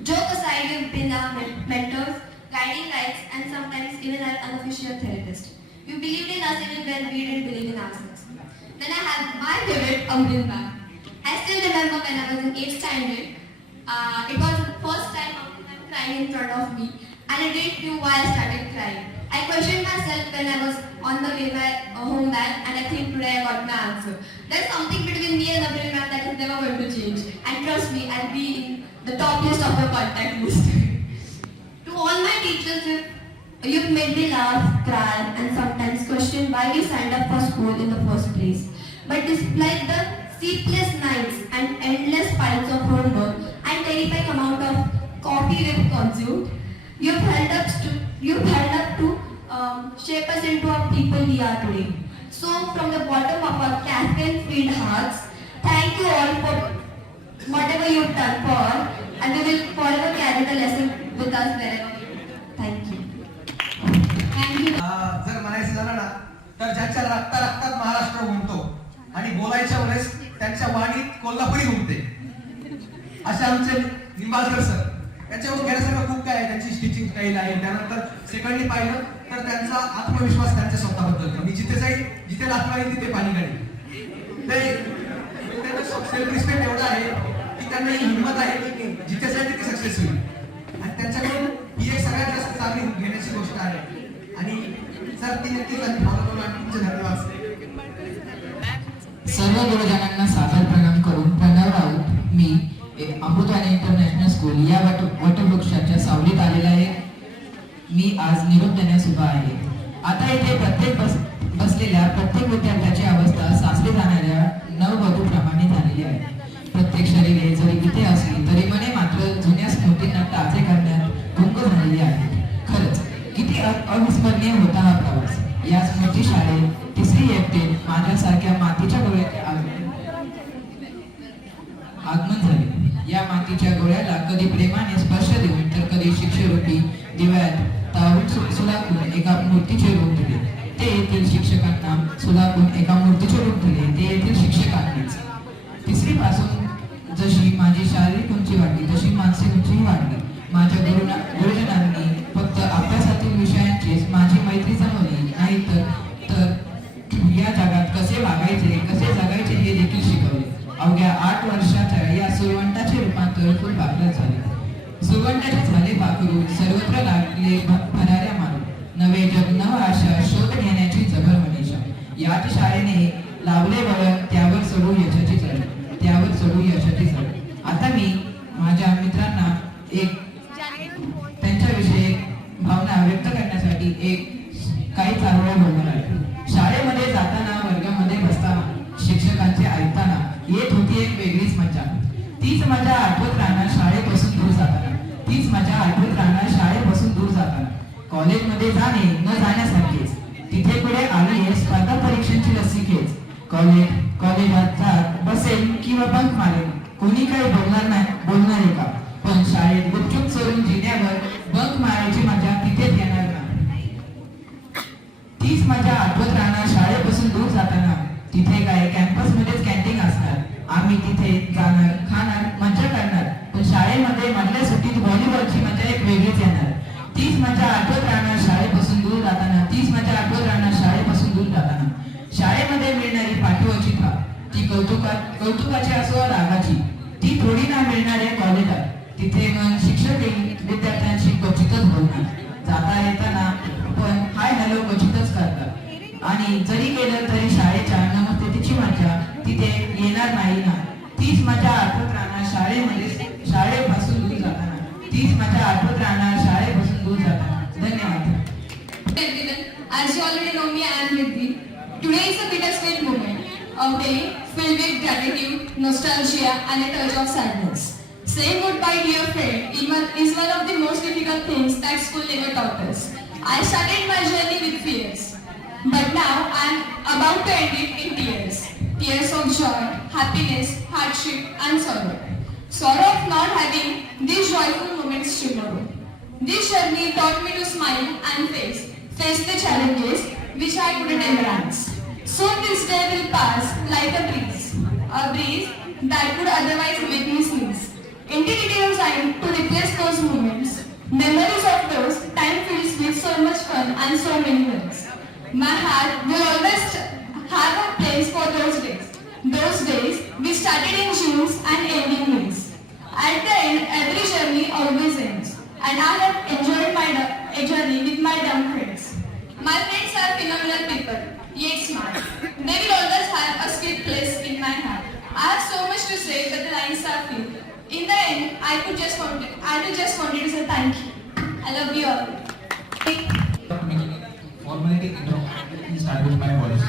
Joke aside, you've been our mentors, guiding lights, and sometimes even our unofficial therapist. You believed in us even when we didn't believe in ourselves. Then I have my favorite, Amrin ma'am. I still remember when I was in 8th standard. It was the first time Amrin ma'am crying in front of me, and I didn't know why I started crying. I questioned myself when I was on the way back home back, and I think today I got my answer. There's something between me and Amrin ma'am that is never going to change. And trust me, I'll be in the top list of your contact list. To all my teachers, you've made me laugh, cry, and sometimes question why we signed up for school in the first place. But despite the sleepless nights and endless piles of homework and terrifying amount of coffee we've consumed, you've held up to shape us into the people we are today. So, from the bottom of our caffeine-filled hearts, thank you all for whatever you've done for us, and we will forever carry the lesson with us wherever we go. Thank you. Thank you. जर म्हणायचं झालं ना तर ज्यांच्या रक्तात महाराष्ट्र घुमतो आणि बोलायच्या वेळेस त्यांच्या वाणीत कोल्हापुरी घुमते असे आमचे निंबाळकर सर. त्याच्यावर घेण्यासारखं खूप काय आहे. त्यांची स्टिचिंग स्टाईल आहे. त्यानंतर सेकंडली पाहिलं तर त्यांचा आत्मविश्वास त्यांच्या स्वतःबद्दल. मी जिथे जाईल जिथे लाथ मारेल तिथे पाणी काढेल. त्यांचा सेल्फ रिस्पेक्ट एवढा आहे की त्यांना ही हिंमत आहे जिथे जाईल तिथे सक्सेस होईल. आणि त्यांच्याकडून ही एक सगळ्यात जास्त चांगली घेण्याची गोष्ट आहे. आणि सर ती नक्कीच आम्ही फॉलो करू. आणि तुमचे धन्यवाद. सर्व गुरुजनांना सादर प्रणाम करून प्रणव राऊत मी अमृतवाणी इंटरनॅशनल स्कूल या वटवृक्षाच्या सावलीत आलेला आहे. मी आज निरोप देण्यास उभा आहे. आता इथे बसलेल्या प्रत्येक विद्यार्थ्याची अवस्था सासरी जाणाऱ्या नववधूप्रमाणे झालेली आहे. प्रत्येक शरीरे जरी इथे असली तरी मने मात्र जुन्या स्मृतींना ताजे करण्यात गुंग झालेली आहे. खरंच किती अविस्मरणीय होता हा प्रवास. या स्मृती शाळेत तिसरी इयत्तेत माझ्यासारख्या मातीच्या गोळ्याचे आगमन झाले. या मातीच्या गोळ्याला कधी प्रेमाने स्पर्श देऊन तर कधी शिक्षरूपी दिव्यात तारून सुलाखून एका मूर्तीचे रूप दिले. ते येथील शिक्षकांना सुलाखून एका मूर्तीचे रूप दिले. ते येथील शिक्षकांनीच. तिसरी पासून जशी माझी शारीरिक उंची वाढली तशी मानसिक उंचीही वाढली. माझ्या गुरुजनांनी फक्त अभ्यासातील विषयांचीच माझी मैत्री जमवली नाही तर या जगात कसे वागायचे कसे जगायचे हे देखील शिकवले. अवघ्या 8 वर्षाच्या या सुरवंटाचे रूपांतर फुलपाखरात झाले. सुरवंटाचे झाले पाखरू सर्वत्र लागले भराऱ्या मारून. नवे जग नव आशा शोध घेण्याची जबर मनीषा. याच शाळेने लावले वळण त्यावर चढू यशाची चढ त्यावर चढू यशाची चढ. आता मी माझ्या मित्रांना एक त्यांच्याविषयी भावना व्यक्त करण्यासाठी काही चारोळ्या बोलणार आहे. शाळेमध्ये जाताना वर्गामध्ये बसताना शिक्षकांचे ऐकताना येत होती एक वेगळीच मजा. तीच मजा आठवत राहणार शाळेपासून दूर जाताना. तीच मजा आठवत राहणार शाळेपासून दूर जाताना. कॉलेजमध्ये जाणे न जाण्यासारखेच. तिथे पुढे आली आहे स्पर्धा परीक्षांची रस्सी खेच. कॉलेजात जात बसेल किंवा बंक मारेल. कोणी काही बोलणार आहे का. पण शाळेत गुपचूप चोरून जिन्यावर बंक मारायची मजा तिथेच येणार नाही. तीच मजा आठवत राहणार शाळेपासून दूर जाताना. तिथे काय कॅम्पस मध्येच कॅन्टीन असणार. आम्ही तिथे जाणार खाणार मजा करणार. पण शाळेमध्ये मधल्या सुट्टीत व्हॉलीबॉलची मजा एक वेगळीच येणार. तीच मजा आठवत राहणार शाळेपासून दूर जाताना. तीच मजा आठवत राहणार दूर जाताना शाळेमध्ये मिळणारी पाठीवरची थाप ती कौतुकाची असो रागाची ती थोडी ना मिळणार आहे कॉलेजात. तिथे मग शिक्षकही विद्यार्थ्यांशी क्वचितच बोलणार. जाता येताना पण हाय हॅलो क्वचितच करतात आणि जरी केलं तरी शाळेच्या नमस्तेची मजा तिथे येणार नाही ना. तीच मजा आठवत राहणार शाळेपासून दूर जाताना. तीच मजा आठवत राहणार शाळेपासून दूर जाताना. धन्यवाद. Everyone, as you already know me, I am Riddhi. Today is a bittersweet moment, a day filled with gratitude, nostalgia, and a touch of sadness. Saying goodbye, dear friend, is one of the most difficult things that school never taught us. I started my journey with fears, but now I am about to end it in tears. Tears of joy, happiness, hardship, and sorrow. Sorrow of not having these joyful moments tomorrow. This journey taught me to smile and face the challenges which I couldn't ever answer. Soon this day will pass like a breeze that could otherwise make me sneeze. Indeed, it is time to replace those moments. Memories of those time filled with so much fun and so many friends. My heart will always have a place for those days. Those days we started in Junes and ending Mays. At the end, every journey always ends. And I have enjoyed my journey with my dumb friends. My friends are phenomenal people, yet smart. They will always have a skilled place in my heart. I have so much to say, but the lines are few. In the end, I just wanted to say thank you. I love you all. Formality start with my voice.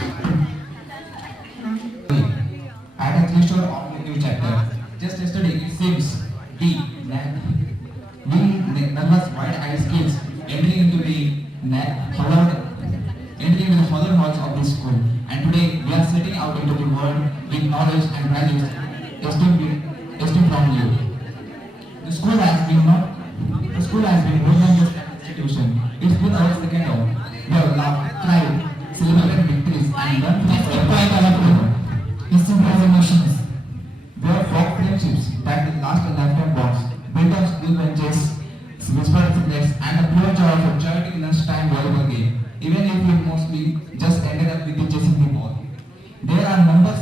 I had a sure on the new chapter. Just yesterday, it seems nervous, wide-eyed kids entering into the hollow halls of this school. And today, we are setting out into the world with knowledge and values esteemed from you. The school has been more than just an institution. It's been our second home. We have laughed, cried, celebrated victories, and learned from our distinct emotions. We have formed friendships that will last a lifetime bonds, built on school benches, whispered secrets, and the pure joy of a charity lunchtime volleyball game. Even if we mostly just ended up with chasing the ball. There are n numbers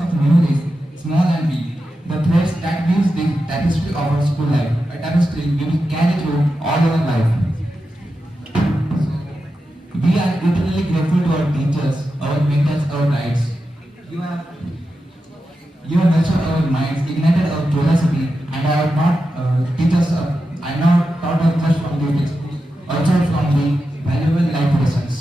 of memories, small and big. The threads that weaves the tapestry of our school life, a tapestry we will carry through all our life. We are eternally grateful to our teachers, our mentors, our guides. You have nurtured our minds, ignited our curiosity, and I have not I now taught us just from the textbooks, also from the valuable life lessons.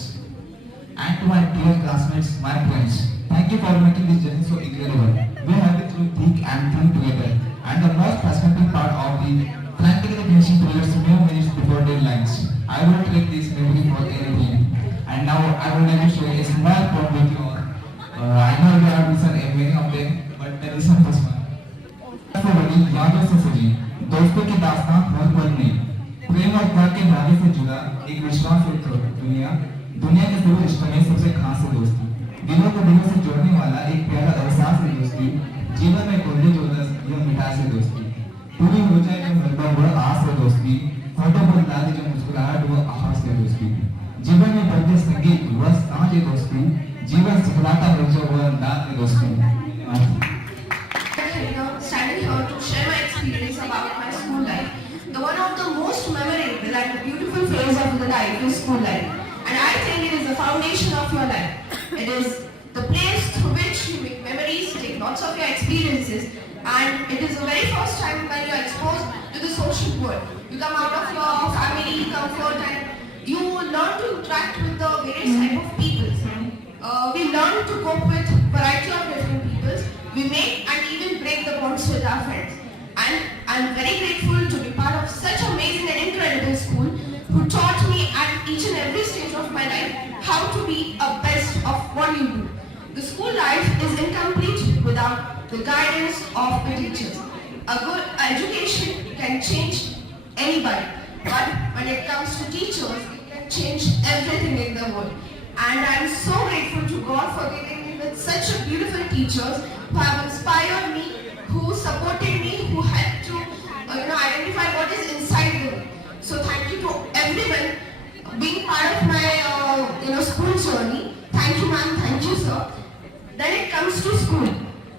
And to my dear classmates, my friends, thank you for making this journey so incredible. We have been through thick and thin together, and the most fascinating part of the frantically finishing towards new minutes before deadlines. I won't take this memory for anything. And now I will let you share a small poem with you all. I know you have listened to many of them, but listen this one. यादों से सजी दोस्तों की दास्तां हर पल में प्रेम और प्यार के धागे से जुड़ा एक विश्वास है दुनिया के सिर्फ रिश्तों में सबसे खास है दोस्ती दिलों को दिलों से जोड़ने वाला एक प्यारा एहसास है दोस्ती जीवन में कोल्हे जो रस यह मिठास है दोस्ती पूरी हो जाए जो हरदम वह आस है दोस्ती होठों पर ला दे जो मुस्कुराहट वह आवाज है दोस्ती जीवन में बढ़ते संगीत वह सांझ है दोस्ती जीवन सिखलाता है जो वह अंदाज है दोस्ती Standing here to share my experience about my school life. The one of the most memorable and beautiful phase of the life is school life. And I think it is the foundation of your life. It is the place through which you make memories, take lots of your experiences, and it is the very first time when you are exposed to the social world. You come out of your family comfort and you learn to interact with the various type of people. We learn to cope with variety of different people. We make and even break the bonds with our friends. And I'm very grateful to be part of such amazing and incredible school who taught me at each and every stage of my life how to be a best of what you do. The school life is incomplete without the guidance of the teachers. A good education can change anybody, but when it comes to teachers, it can change everything in the world. And I'm so grateful to God for giving me with such a beautiful teachers who have inspired me, who supported me, who helped to identify what is inside me. So thank you to everyone being part of my school journey. Thank you, ma'am. Thank you, sir. Then it comes to school.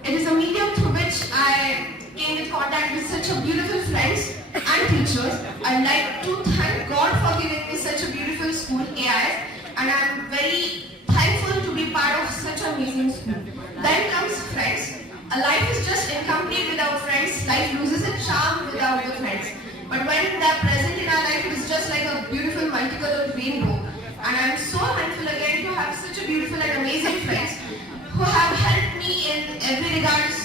It is a medium through which I came in contact with such a beautiful friends and teachers. I'd like to thank God for giving me such a beautiful school, AIS, and I'm very thankful to be part of such an amazing school. Then comes friends. A life is just incomplete without friends. Life loses its charm without the friends. But when they're present in our life, it is just like a beautiful multicolored rainbow. And I'm so thankful again to have such a beautiful and amazing friends who have helped me in every regards.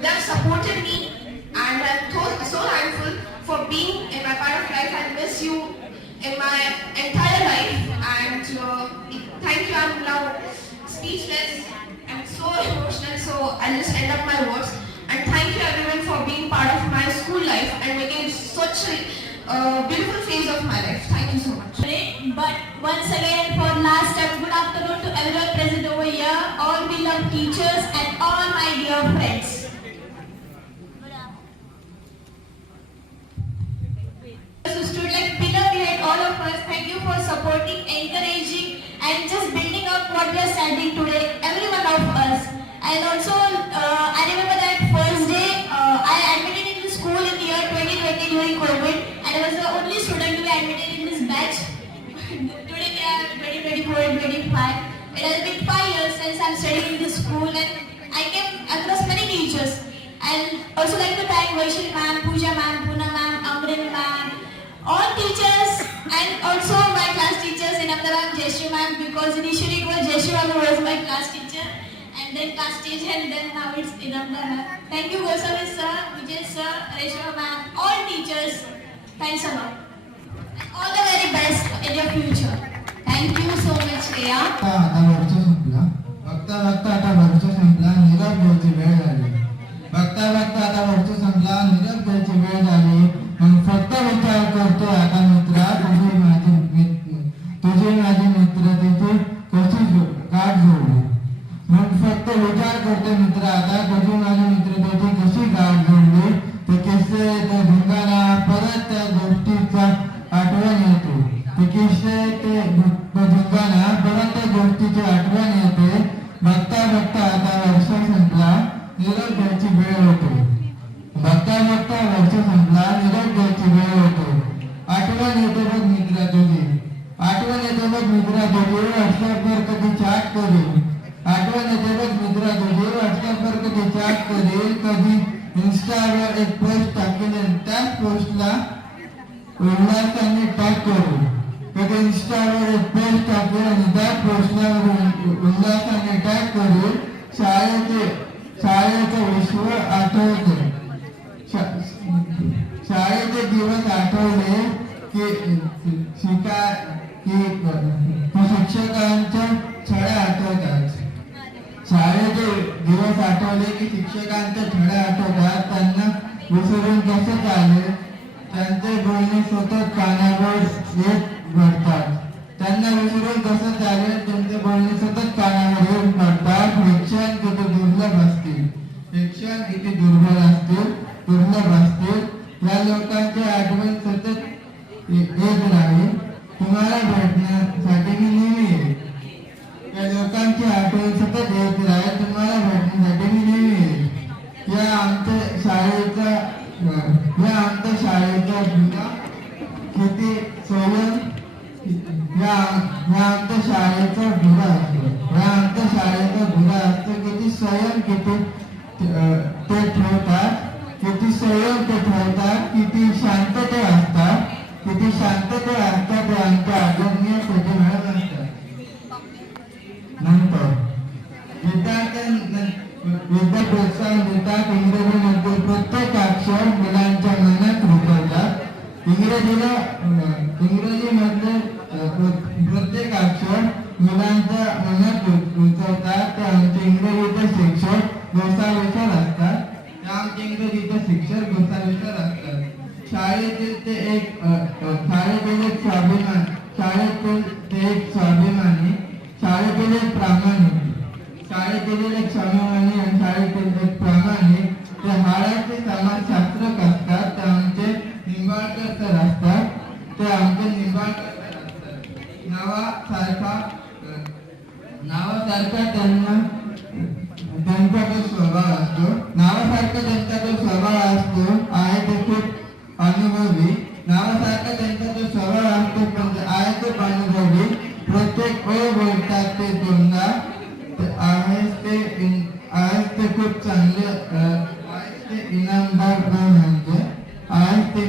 They have supported me, and I'm so thankful for being in my part of life. I miss you in my entire life, and thank you. I'm now speechless. I'm so emotional, so I'll just end up my words. And thank you everyone for being part of my school life and making it such a beautiful phase of my life. Thank you so much. But once again, for last time, good afternoon to everyone present over here, all beloved teachers and all my dear friends. Who stood like pillar behind all of us. Thank you for supporting, encouraging, and just building up what we are standing today. Every one of us. And also, I remember that first day I admitted in the school in the year 2020 during COVID, and I was the only student to be admitted in this batch. Today we are 2024 and 25. It has been 5 years since I'm studying in this school, and I came across many teachers. And also like to thank Vaishali ma'am, Pooja ma'am, Poonam ma'am, Amrin ma'am, all teachers, and also my class teachers in Ahmedabad, Jayashree ma'am, because initially it was Jayashree ma'am who was my class teacher, and then class teacher, and then now it's Inamda ma'am. Thank you Goswami sir, Vijay sir, Reshma ma'am, all teachers. Thanks a lot. And all the very best in your future. Thank you so much, Shreya. आता वर्ष संपला. बघता बघता आता वर्ष संपला. निरोप घ्यायची वेळ झाली. बघता बघता आता वर्ष संपला. निरोप घ्यायची वेळ झाली. मग फक्त विचार करतोय आता मित्रा, तुझी माझी मित्रतेची कशी गाठ जोडली. मग फक्त विचार करतोय मित्रा, आता तुझी माझी मित्रतेची कशी गाठ जोडली. ते किस्से, ते धिंगाणा, परत त्या गोष्टीचा आठवण येते. ते किस्से, ते धिंगाणा, परत त्या गोष्टीची आठवण येते. बघता बघता आता वर्ष संपला. निरोप घ्यायची वेळ होते. बघता बघता वर्ष संपला. निरोप घ्यायची वेळ होते. आठवण येते बघ मित्रा तुझी. आठवण येते बघ मित्रा तुझी. व्हॉट्सअपवर कधी चॅट करेल. आठवण येते बघ मित्रा तुझी. व्हॉट्सअपवर कधी चॅट करेल. कधी इंस्टावर एक पोस्ट टाकेल आणि त्याच पोस्टला उल्हासाने टॅग करू. कधी इंस्टावर एक पोस्ट टाकेल आणि त्या पोस्टला उल्हासाने टॅग करू. शाळेचे विश्व आठवते. शाळेचे दिवस आठवले की शिक्षकांच्या छड्या आठवतात. शाळेचे दिवस आठवले की शिक्षकांच्या छड्या आठवतात. त्यांना विसरून कसं चालेल. त्यांचे बोलणे सतत कानावर येत पडतात. त्यांना विसरून कसं चालेल. त्यांचे बोलणे सतत कानावर येत पडतात. शिक्षण किती दुर्लभ असतील. शिक्षण किती दुर्लभ असतील. या लोकांची आठवण सतत येत राहील. तुम्हाला भेटण्यासाठी मी नेहमी येईल. या लोकांची आठवण सतत येत राहील. तुम्हाला भेटण्यासाठी मी नेहमी येईल. या आमच्या शाळेचा धुरा किती स्वयं या आमच्या शाळेचा धुरा असतो. या आमच्या शाळेचा धुरा असतो. किती स्वयं किती ते ठेवतात. किती स्वयं ते ठेवतात. किती शांतते असतात. किती शांतते असतात. ते आमच्या आदरणीय कधी मिळत असतात. नंतर विद्या प्रोत्साहन देतात. इंग्रजीमध्ये प्रत्येक अक्षर मुलांच्या मनात रुजवतात. इंग्रजी मधले प्रत्येक अक्षर मुलांच्या मनात रुजवतात. ते आमचे इंग्रजीचे शिक्षक गोसावीसर असतात. ते आमचे इंग्रजीचे शिक्षक गोसावीसर असतात. शाळेतील ते एक स्वाभिमान. शाळेतील ते एक स्वाभिमानी. शाळेतील एक प्रामाणिक. शाळेतील एक स्वाभिमानी आणि शाळेतील एक प्रामाणिक. ते हाडाचे समाजशास्त्रक असतात. ते आमचे निंबाळकर सर असतात. ते आमचे निंबाळकर सर असतात. नावासारखा त्यांचा जो स्वभाव असतो नावासारखा त्यांचा जो स्वभाव असतो आहे ते खूप अनुभवी नावासारखा त्यांचा जो स्वभाव असतो पण आहे खूप अनुभवी प्रत्येक ओळ बोलतात ते दोनदा आहेच ते खूप चांगले आहेच ते इनामदार म्हणजे आहेच ते